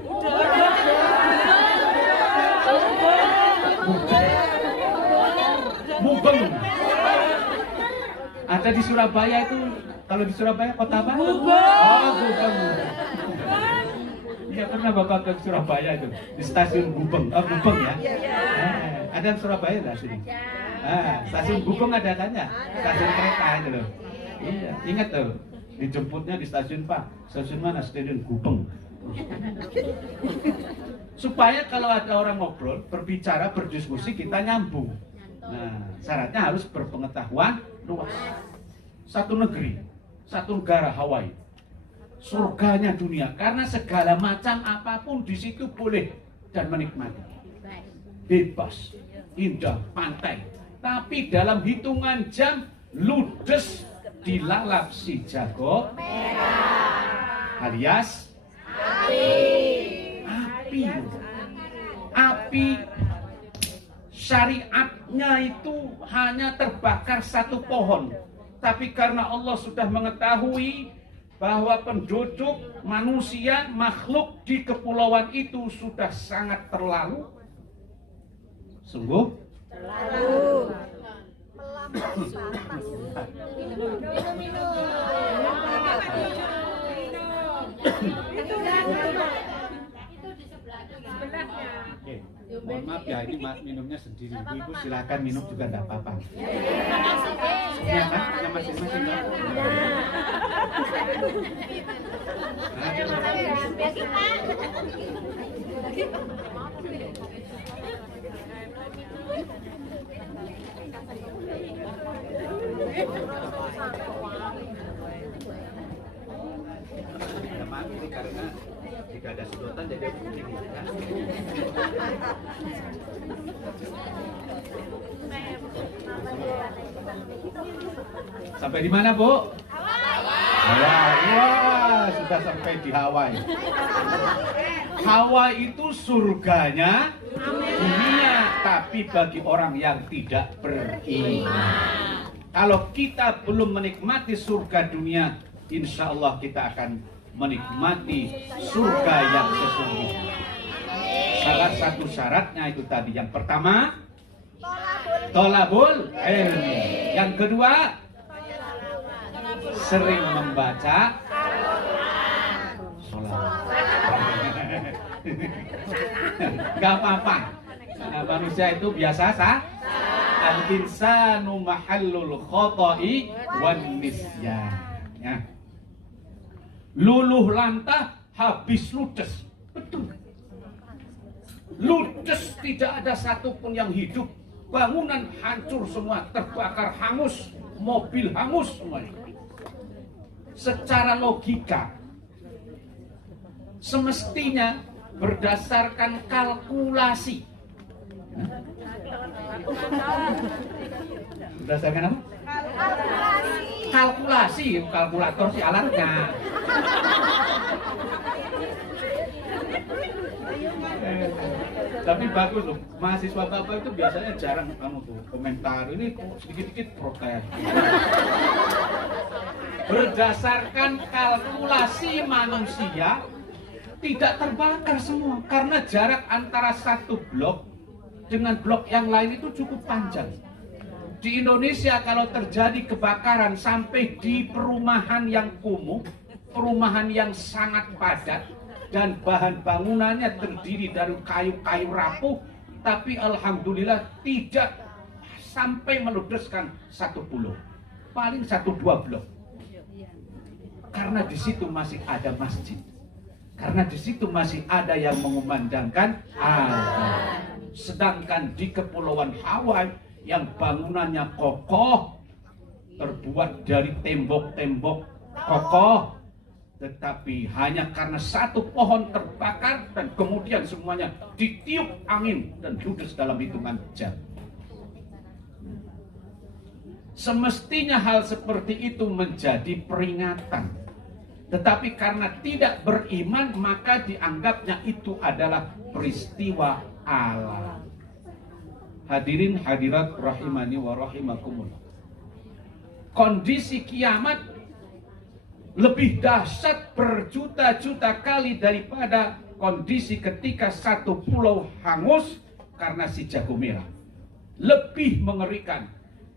Mubeng. Ada di Surabaya itu, kalau di Surabaya kota apa? Oh, Gubeng. Iya, pernah Bapak ke Surabaya itu, di stasiun Gubeng. Oh, Gubeng ya? Ada di Surabaya nggak sini? Stasiun Gubeng ada kan ya? Stasiun kereta itu loh. Iya, ingat tuh. Dijemputnya di stasiun Pak. Stasiun mana? Stasiun Gubeng. Supaya kalau ada orang ngobrol, berbicara, berdiskusi, kita nyambung. Nah, syaratnya harus berpengetahuan luas. Satu negeri, satu negara, Hawaii, surganya dunia. Karena segala macam apapun di situ boleh dan menikmati. Bebas, indah, pantai. Tapi dalam hitungan jam, ludes dilalap si jago merah. Alias api. Syariatnya itu hanya terbakar satu pohon. Tapi karena Allah sudah mengetahui bahwa penduduk manusia, makhluk di kepulauan itu sudah sangat terlalu. Sungguh? Terlalu. Oke, mohon maaf ya, ini minumnya sendiri. Ibu silakan minum juga tidak apa-apa. Ya kan? Ya masing-masing kan? Ini karena jika ada sedotan jadi kuning ya. Sampai di mana, Bu? Hawaii. Wah, sudah sampai di Hawaii. Hawaii itu surganya dunia. tetapi bagi orang yang tidak beriman. Kalau kita belum menikmati surga dunia, insya Allah kita akan menikmati surga yang sesungguhnya. Salah satu syaratnya itu tadi. Yang pertama, tolabul ilmi. Yang kedua, sering membaca sholawat. Gak apa-apa. Nah, manusia itu biasa al-insanu mahallul khoto'i wan nisyan. Ya. Luluh lantah, habis ludes. Betul. Ludes, tidak ada satupun yang hidup. Bangunan hancur semua, terbakar hangus, mobil hangus semuanya. Secara logika, semestinya berdasarkan kalkulasi. Berdasarkan apa? Kalkulasi, kalkulator sih alatnya. Tapi bagus loh, mahasiswa bapak itu biasanya jarang kamu tuh komentar ini kok sedikit-sedikit protes. Berdasarkan kalkulasi manusia tidak terbakar semua karena jarak antara satu blok dengan blok yang lain itu cukup panjang. Di Indonesia kalau terjadi kebakaran sampai di perumahan yang kumuh, perumahan yang sangat padat dan bahan bangunannya terdiri dari kayu-kayu rapuh, tapi alhamdulillah tidak sampai meludeskan satu pulau, paling 1-2 blok. Karena di situ masih ada masjid. Karena di situ masih ada yang mengumandangkan azan. Sedangkan di Kepulauan Hawaii yang bangunannya kokoh, terbuat dari tembok-tembok kokoh, tetapi hanya karena satu pohon terbakar dan kemudian semuanya ditiup angin dan ludes dalam hitungan jam. Semestinya hal seperti itu menjadi peringatan. Tetapi karena tidak beriman, maka dianggapnya itu adalah peristiwa alam. Hadirin hadirat rahimani wa rahimakumullah. Kondisi kiamat lebih dahsyat berjuta-juta kali daripada kondisi ketika satu pulau hangus karena si jago merah. Lebih mengerikan.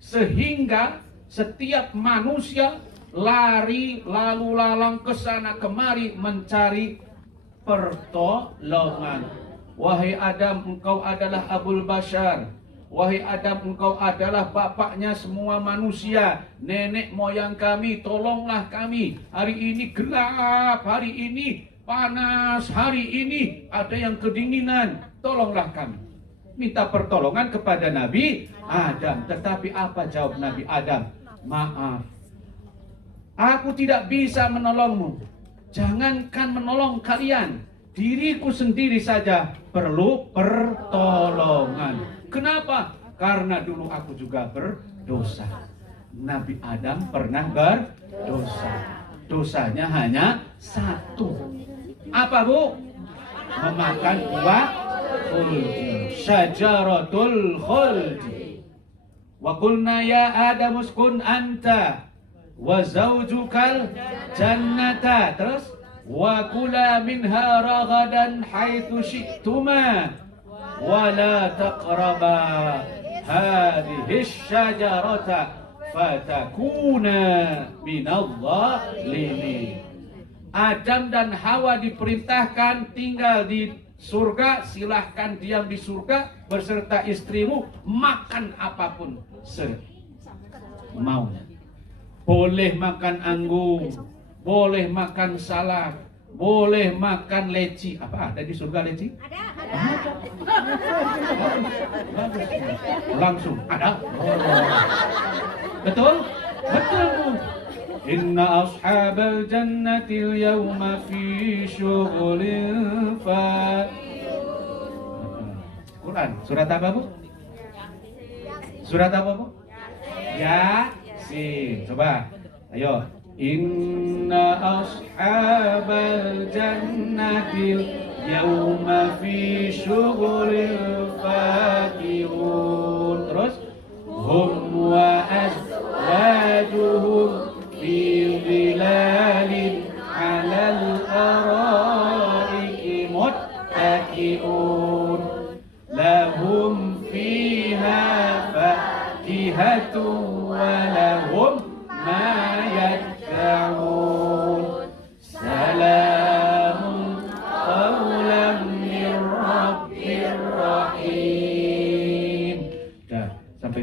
Sehingga setiap manusia lari lalu lalang ke sana kemari mencari pertolongan. Wahai Adam, engkau adalah Abul Bashar. Wahai Adam, engkau adalah bapaknya semua manusia. Nenek moyang kami, tolonglah kami. Hari ini gelap, hari ini panas, hari ini ada yang kedinginan. Tolonglah kami. Minta pertolongan kepada Nabi Adam. Tetapi apa jawab Nabi Adam? Maaf, aku tidak bisa menolongmu. Jangankan menolong kalian, diriku sendiri saja perlu pertolongan. Kenapa? Karena dulu aku juga berdosa. Nabi Adam pernah berdosa. Dosanya hanya satu. Apa, Bu? Memakan buah khuldi, syajaratul khuldi. Wa qulna ya Adam uskun anta wa zaujukal jannata. Terus wa kula minha ragadan haitsu syi'tuma wa la taqraba hadhihi syajarata fatakuna minadh-dhalimin. Adam dan Hawa diperintahkan tinggal di surga, silahkan diam di surga beserta istrimu, makan apapun semaunya. Boleh makan anggur, boleh makan salad, boleh makan leci. Apa ada di surga leci? Ada. Langsung ada. Betul? Betul, Bu. Inna ashabal jannatil yawma fi syughulin fa. Quran, surat apa, Bu? Surat apa, Bu? Yasin. Coba, ayo. Inna ashabal jannatil yawma fi syughulin fakihun.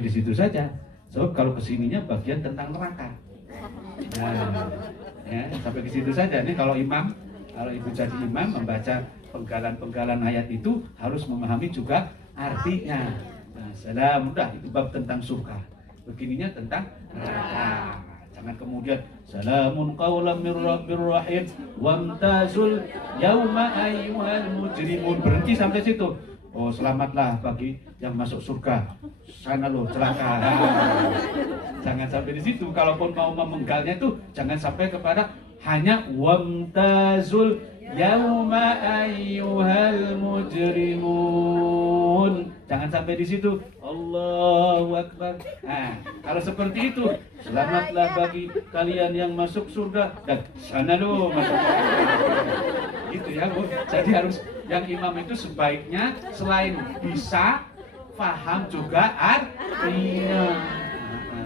di situ saja. Sebab kalau kesininya bagian tentang neraka. Nah, ya, sampai ke situ saja. Ini kalau ibu jadi imam membaca penggalan-penggalan ayat itu harus memahami juga artinya. Nah, salam udah itu bab tentang surga. Begininya tentang neraka. Jangan kemudian salamun qaulam mir rabbir rahim wamtazul yauma ayyuhal mujrimun. Berhenti sampai situ. Oh, selamatlah bagi yang masuk surga. Sana lo celaka. Jangan sampai di situ. Kalaupun mau memenggalnya itu jangan sampai kepada hanya wamtazul yauma ayyuhal mujrimun. Jangan sampai di situ. Allahu akbar. Nah, kalau seperti itu, selamatlah bagi kalian yang masuk surga dan sana lo masuk surga. Gitu ya, Bu. Jadi harus yang imam itu sebaiknya selain bisa paham juga artinya.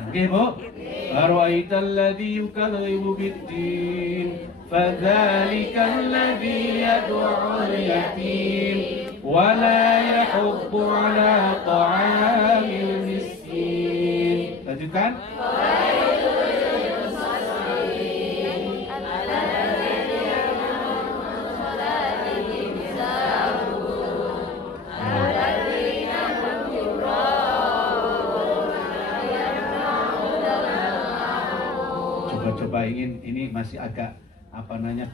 Oke, Bu. Ara'aital ladzi yukadzibu bid-din fadzalikal ladzi yad'ul yatim wa la yahuddu 'ala ta'amil miskin. Lanjutkan. Coba ini masih agak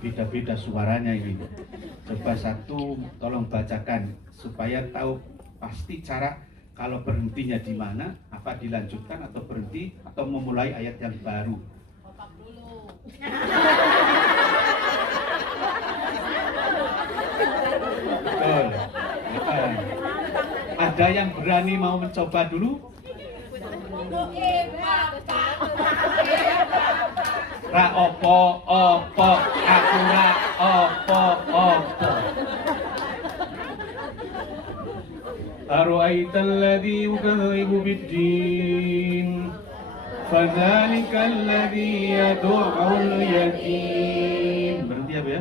beda-beda suaranya ini. Coba satu tolong bacakan supaya tahu pasti cara kalau berhentinya di mana, apa dilanjutkan atau berhenti atau memulai ayat yang baru. Betul. Ada yang berani mau mencoba dulu? Ra opo aku ra opo. Ara'aital ladzi yukadzibu bid-din fadzalikal ladzi yad'ul yatim. Berhenti apa ya?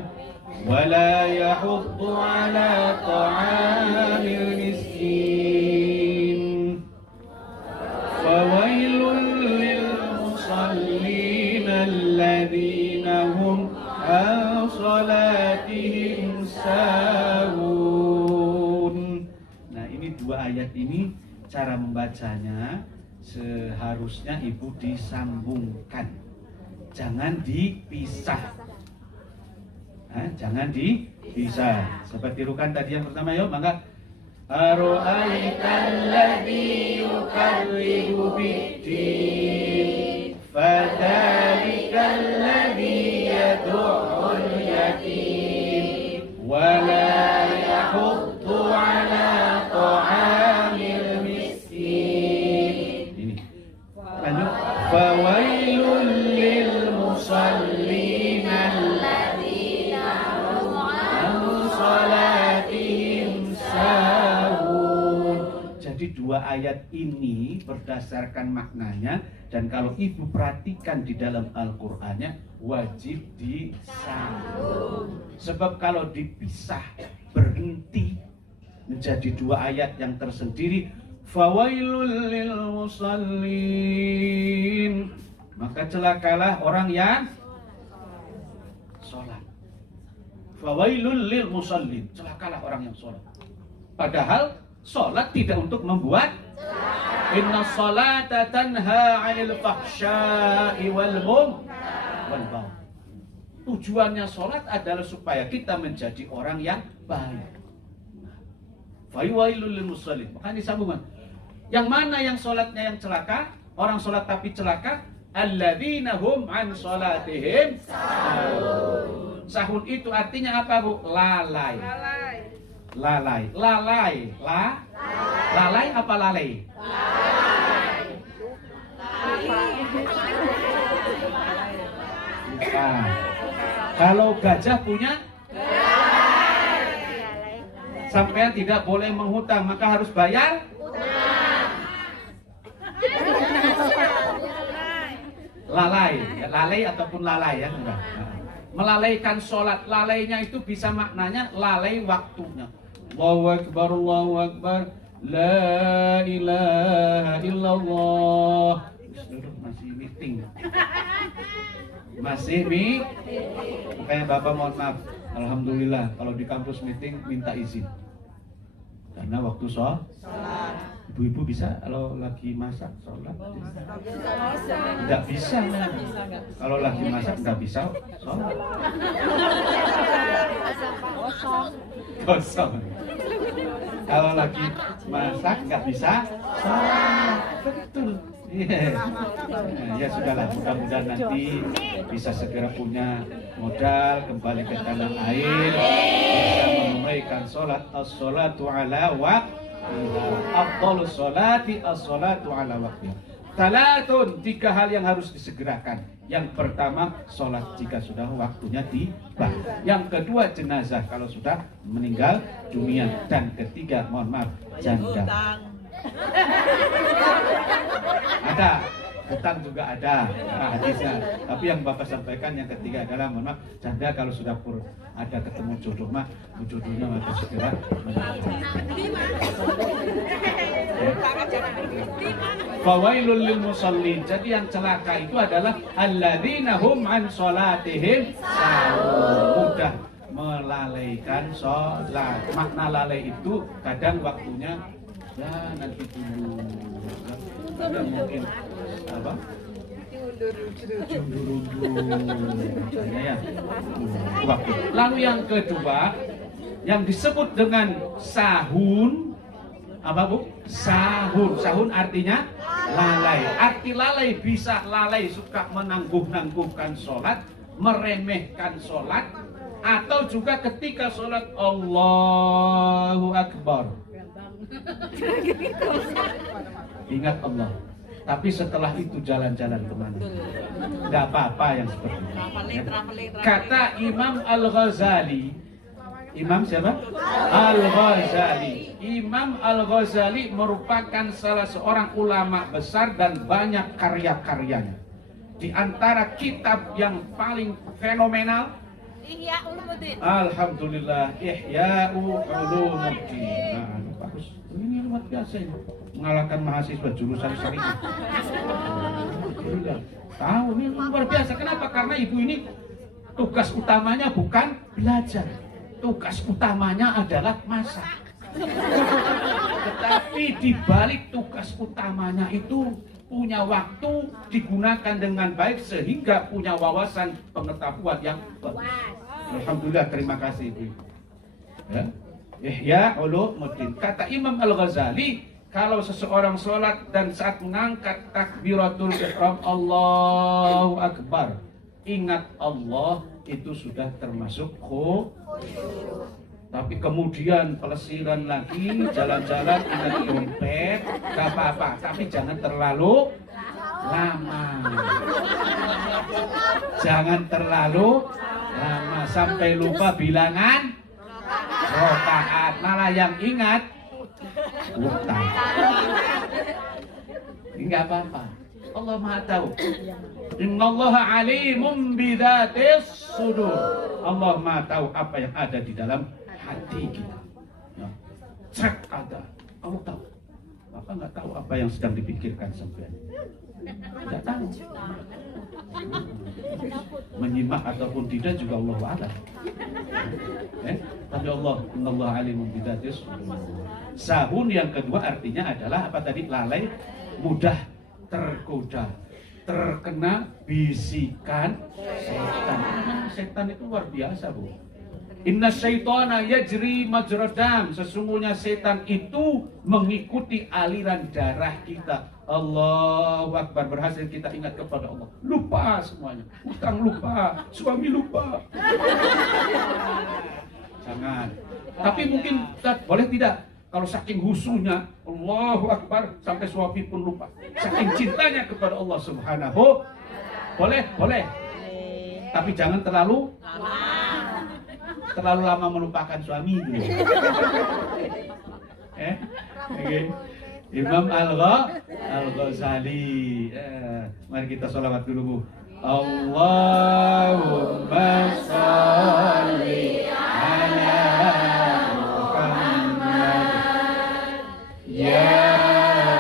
Wala yahuddu 'ala ta'amil miskin. Fawailul lil musallin alladzina hum an salatihim sahun. Nah, ini dua ayat ini cara membacanya seharusnya ibu disambungkan. Jangan dipisah. Jangan dipisah. Seperti tirukan tadi yang pertama, yuk, maka ara'aital ladzi yukadzibu bid-din fadzalikal ladzi yad'ul yatim wa la yahuddu 'ala ta'amil miskin. Ini. Lanjut. Fawailul lil musallin alladzina hum 'an salatihim sahun. Jadi dua ayat ini berdasarkan maknanya dan kalau ibu perhatikan di dalam Al-Qur'annya wajib disambung. Sebab kalau dipisah berhenti menjadi dua ayat yang tersendiri, fawailul lil musallin, maka celakalah orang yang sholat. Fawailul lil musallin, celakalah orang yang sholat. Padahal sholat tidak untuk membuat. Inna sholata tanha 'anil fahsya'i wal munkar. Tujuannya sholat adalah supaya kita menjadi orang yang baik. Fawailul lil musallin, maka disambungkan. Yang mana yang sholatnya yang celaka? Orang sholat tapi celaka. Alladzina hum an sholatihim sahun. Sahun itu artinya apa, Bu? Lalai. Lalai. Lalai. Lalai apa lalai? Nah, kalau gajah punya sampean tidak boleh menghutang, maka harus bayar. Lalai ataupun lalai ya, enggak. Melalaikan sholat, lalainya itu bisa maknanya lalai waktunya. Allahu Akbar, Allahu Akbar. La ilaha illallah. Masih meeting. Masih makanya Bapak mohon maaf. Alhamdulillah kalau di kampus meeting minta izin. Karena waktu sholat. Ibu-ibu bisa kalau lagi masak sholat? Tidak bisa. Kalau lagi masak tidak bisa sholat. Kosong. Kalau lagi masak nggak bisa sholat. Betul. Ya sudahlah, mudah-mudahan nanti bisa segera punya modal kembali ke tanah air, bisa menunaikan sholat as-sholatu ala waqtiha, afdhalus sholati as-sholatu ala waqtiha. Salatun, 3 hal yang harus disegerakan. Yang pertama, sholat jika sudah waktunya tiba. Yang kedua, jenazah kalau sudah meninggal dunia. Dan ketiga, mohon maaf, janda. Ada, hutang juga ada hadisnya. Tapi yang Bapak sampaikan yang ketiga adalah mohon maaf, janda kalau sudah ada ketemu jodoh mah, jodohnya maka segera fawailul lil musallin. Jadi yang celaka itu adalah alladzina hum an sholatihim sahun, mudah melalaikan sholat. Makna lalai itu kadang waktunya ya nanti dulu, kadang mungkin apa? Ya. Waktu. Lalu yang kedua yang disebut dengan sahun, apa Bu? Sahun. Sahun artinya lalai. Arti lalai bisa lalai suka menangguh-nangguhkan sholat, meremehkan sholat, atau juga ketika sholat Allahu Akbar ingat Allah, tapi setelah itu jalan-jalan kemana? Tidak apa-apa yang seperti itu. Kata Imam Al-Ghazali, Imam siapa? Al-Ghazali. Imam Al-Ghazali merupakan salah seorang ulama besar dan banyak karya-karyanya. Di antara kitab yang paling fenomenal, Ihya Ulumuddin. Alhamdulillah, Ihya Ulumuddin. Nah, bagus. Ini luar biasa ini. Mengalahkan mahasiswa jurusan syariah. Tahu ini luar biasa. Kenapa? Karena ibu ini tugas utamanya bukan belajar. Tugas utamanya adalah masak. Tetapi di balik tugas utamanya itu punya waktu digunakan dengan baik sehingga punya wawasan pengetahuan yang bagus. Alhamdulillah, terima kasih Ibu. Ya. Ihya Ulumuddin. Kata Imam Al-Ghazali, kalau seseorang sholat dan saat mengangkat takbiratul ihram Allahu Akbar, ingat Allah, itu sudah termasuk khusyuk. Tapi kemudian pelesiran lagi, jalan-jalan ingat dompet, gak apa-apa, tapi jangan terlalu lama. Jangan terlalu lama sampai lupa bilangan rakaat, malah yang ingat utang. Enggak apa-apa. Allah Maha tahu. Innallaha alimun bidzatis sudur. Allah Maha tahu apa yang ada di dalam hati kita. Ya. Cek ada. Allah tahu. Bapak nggak tahu apa yang sedang dipikirkan sampean. Tidak tahu. Menyimak ataupun tidak juga Allah a'lam. Tapi Allah, innallaha alimun bidzatis sudur. Sahun yang kedua artinya adalah apa tadi? Lalai, mudah tergoda, terkena bisikan setan. Setan itu luar biasa, Bu. Inna syaitana yajri majrad dam. Sesungguhnya setan itu mengikuti aliran darah kita. Allahu Akbar. Berhasil kita ingat kepada Allah, lupa semuanya. Utang lupa, suami lupa. Jangan. Tapi mungkin boleh tidak? Kalau saking husunya Allahu Akbar sampai suami pun lupa. Saking cintanya kepada Allah Subhanahu. Boleh, boleh. Tapi jangan terlalu lama melupakan suami gitu. Okay. Imam Al-Ghazali. Mari kita sholawat dulu, Bu. Allahumma sholli ala Muhammad Ya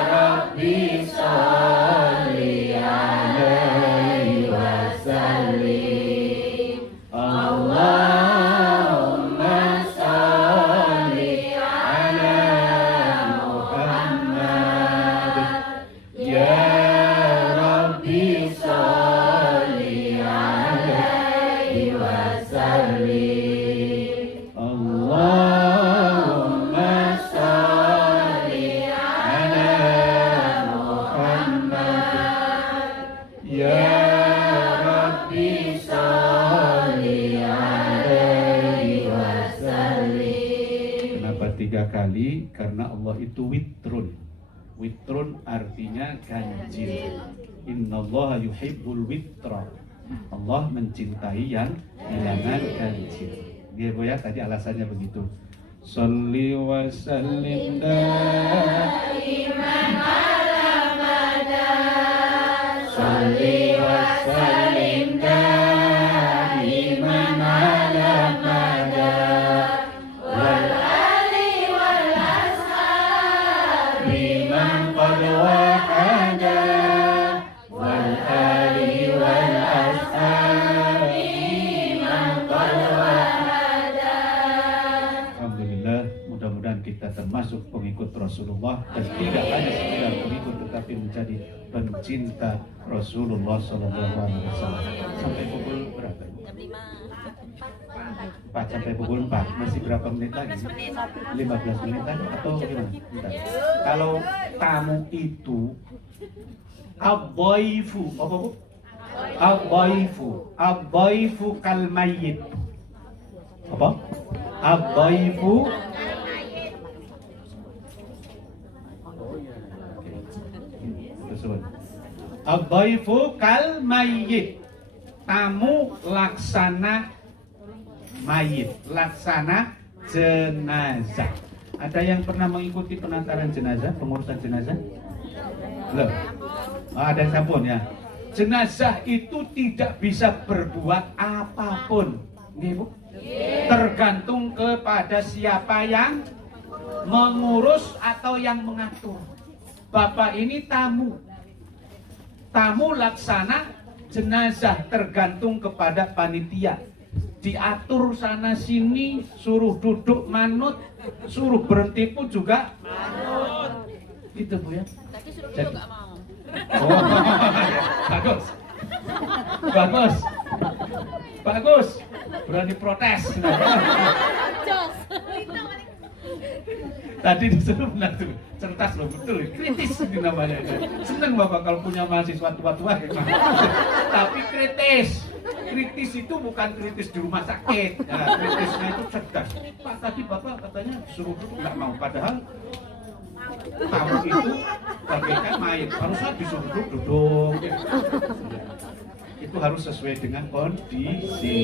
Rabbi sholli alaihi wasallim. Allahumma sholli ala Muhammad. Ya Rabbi sholli alaihi wasallim. Allahumma sholli ala Muhammad. Ya Rabbi sholli alaihi wasallim. Kenapa 3 kali? Karena Allah itu witrun. Witrun artinya ganjil. Innallaha yuhibbul witra. Allah mencintai yang bilangan ganjil. Dia Bu ya, tadi alasannya begitu. Sholli wa sallim daiman ala madad. Sholli wa sallim daiman ala madad. Wal ali wal ashabi man qad wahada. Wal ali wal ashabi man qad wahada. Alhamdulillah, mudah-mudahan kita termasuk pengikut Rasulullah dan tidak hanya sekedar pengikut tetapi menjadi pencinta Rasulullah Sallallahu Alaihi Wasallam. Sampai pukul berapa? Jam 5. 4 sampai pukul 4. Masih berapa menit lagi? 15 menitan atau gimana? Bentar. Kalau tamu itu Abdaifu, apa Bu? Abdaifu kal mayyit. Apa? Abdaifu Abdaifu kal mayyit. Tamu laksana mayit, laksana jenazah. Ada yang pernah mengikuti penantaran jenazah, pengurusan jenazah? Belum. Ada yang sampun ya. Jenazah itu tidak bisa berbuat apapun, nih Bu. Tergantung kepada siapa yang mengurus atau yang mengatur. Bapak ini tamu laksana jenazah, tergantung kepada panitia. Diatur sana sini, suruh duduk manut, suruh berhenti pun juga manut. Gitu Bu ya. Tapi suruh duduk gak mau. Oh, bagus, bagus, bagus. Berani protes. Tadi disuruh benar tuh, cerdas loh, betul, kritis ini namanya. Seneng Bapak kalau punya mahasiswa tua-tua, tapi kritis. Kritis itu bukan kritis di rumah sakit. Nah, kritisnya itu cerdas. Pak, tadi Bapak katanya disuruh duduk nggak mau, padahal tamu itu bagaikan main, harusnya disuruh duduk. Itu harus sesuai dengan kondisi.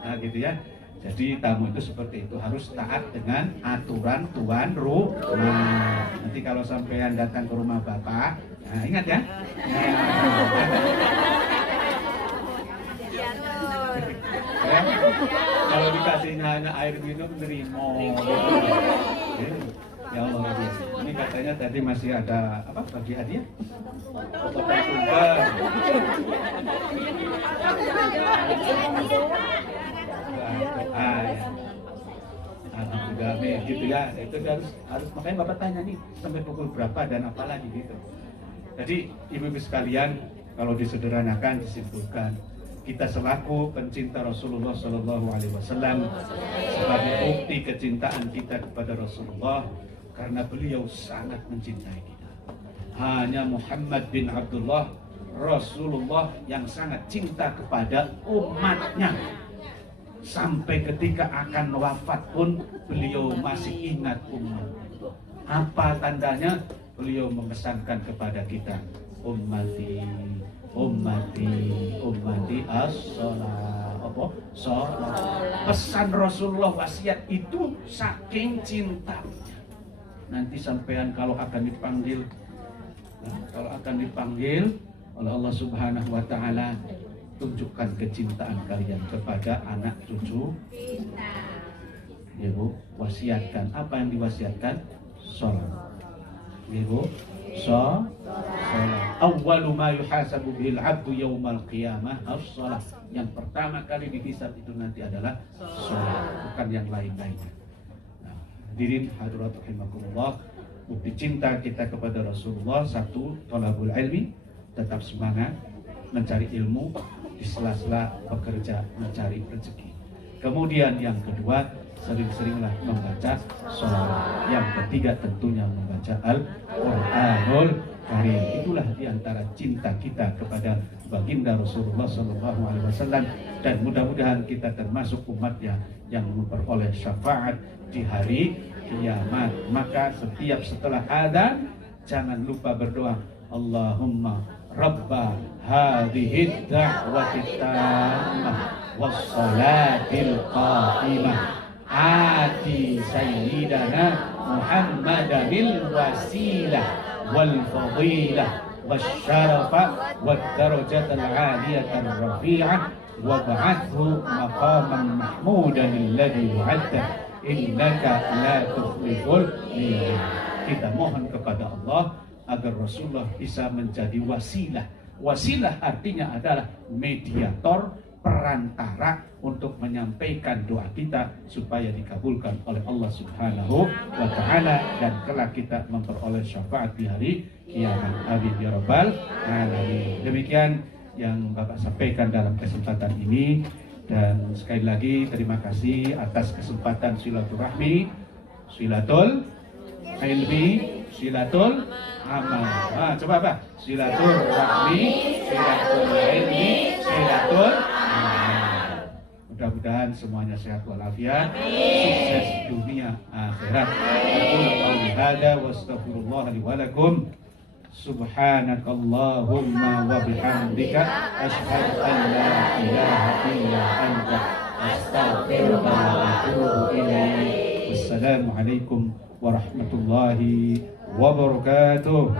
Nah gitu ya. Jadi tamu itu seperti itu, harus taat dengan aturan tuan rumah. Nanti kalau sampean datang ke rumah Bapak, nah ingat ya. Ya, kalau dikasihnya hanya air minum, nerimo. Ya Allah, ini katanya tadi masih ada apa bagi hadiah? Potong tumpeng. Alhamdulillah, gitu ya. Itu harus makanya Bapak tanya nih sampai pukul berapa dan apa lagi gitu. Jadi ibu-ibu sekalian, kalau disederhanakan disimpulkan, kita selaku pencinta Rasulullah Sallallahu Alaihi Wasallam sebagai bukti kecintaan kita kepada Rasulullah, karena beliau sangat mencintai kita. Hanya Muhammad bin Abdullah Rasulullah yang sangat cinta kepada umatnya. Sampai ketika akan wafat pun beliau masih ingat umat. Apa tandanya? Beliau memesankan kepada kita, ummati, ummati, ummati as-shalah. Apa? Shalah. Pesan Rasulullah, wasiat itu saking cinta. Nanti sampean kalau akan dipanggil, oleh Allah Subhanahu wa Ta'ala, tunjukkan kecintaan kalian kepada anak cucu kita. Ya Bu, wasiatkan. Apa yang diwasiatkan? sholat. Ibu, sholat. Awwalu ma yuhasabu bihil abdu yaumal qiyamah as-sholat. Yang pertama kali dihisab itu nanti adalah sholat, bukan yang lain-lainnya. Nah, hadirin hadirat rahimakumullah, bukti cinta kita kepada Rasulullah satu, thalabul ilmi, tetap semangat mencari ilmu di sela-sela bekerja mencari rezeki. Kemudian yang kedua, sering-seringlah membaca sholawat. Yang ketiga tentunya membaca Al-Quranul Karim. Itulah diantara cinta kita kepada baginda Rasulullah SAW, dan mudah-mudahan kita termasuk umatnya yang memperoleh syafaat di hari kiamat. Maka setiap setelah adzan jangan lupa berdoa, Allahumma Rabba hadhihi da'wati tammah wassalatil qa'imah ati sayyidana Muhammadanil wasilah wal fadilah wasyarafa wad darajatal aliyatar rafi'ah wab'athu maqaman mahmudan alladhi wa'adta innaka la tukhliful mi'ad. Kita mohon kepada Allah agar Rasulullah bisa menjadi wasilah. Wasilah artinya adalah mediator, perantara untuk menyampaikan doa kita supaya dikabulkan oleh Allah Subhanahu wa Ta'ala, dan kelak kita memperoleh syafaat di hari kiamat. Amin ya rabbal alamin. Demikian yang Bapak sampaikan dalam kesempatan ini, dan sekali lagi terima kasih atas kesempatan silaturahmi, silatul ilmi, silatul amal. Coba Pak, silaturahmi, silatul ilmi, silatul amal. Mudah-mudahan semuanya sehat walafiat, sukses dunia akhirat. Aku qauli hada wa astaghfirullah li wa lakum. Subhanakallahumma wa bihamdika asyhadu an la ilaha illa anta astaghfiruka wa atubu ilaik. Wassalamualaikum warahmatullahi wabarakatuh.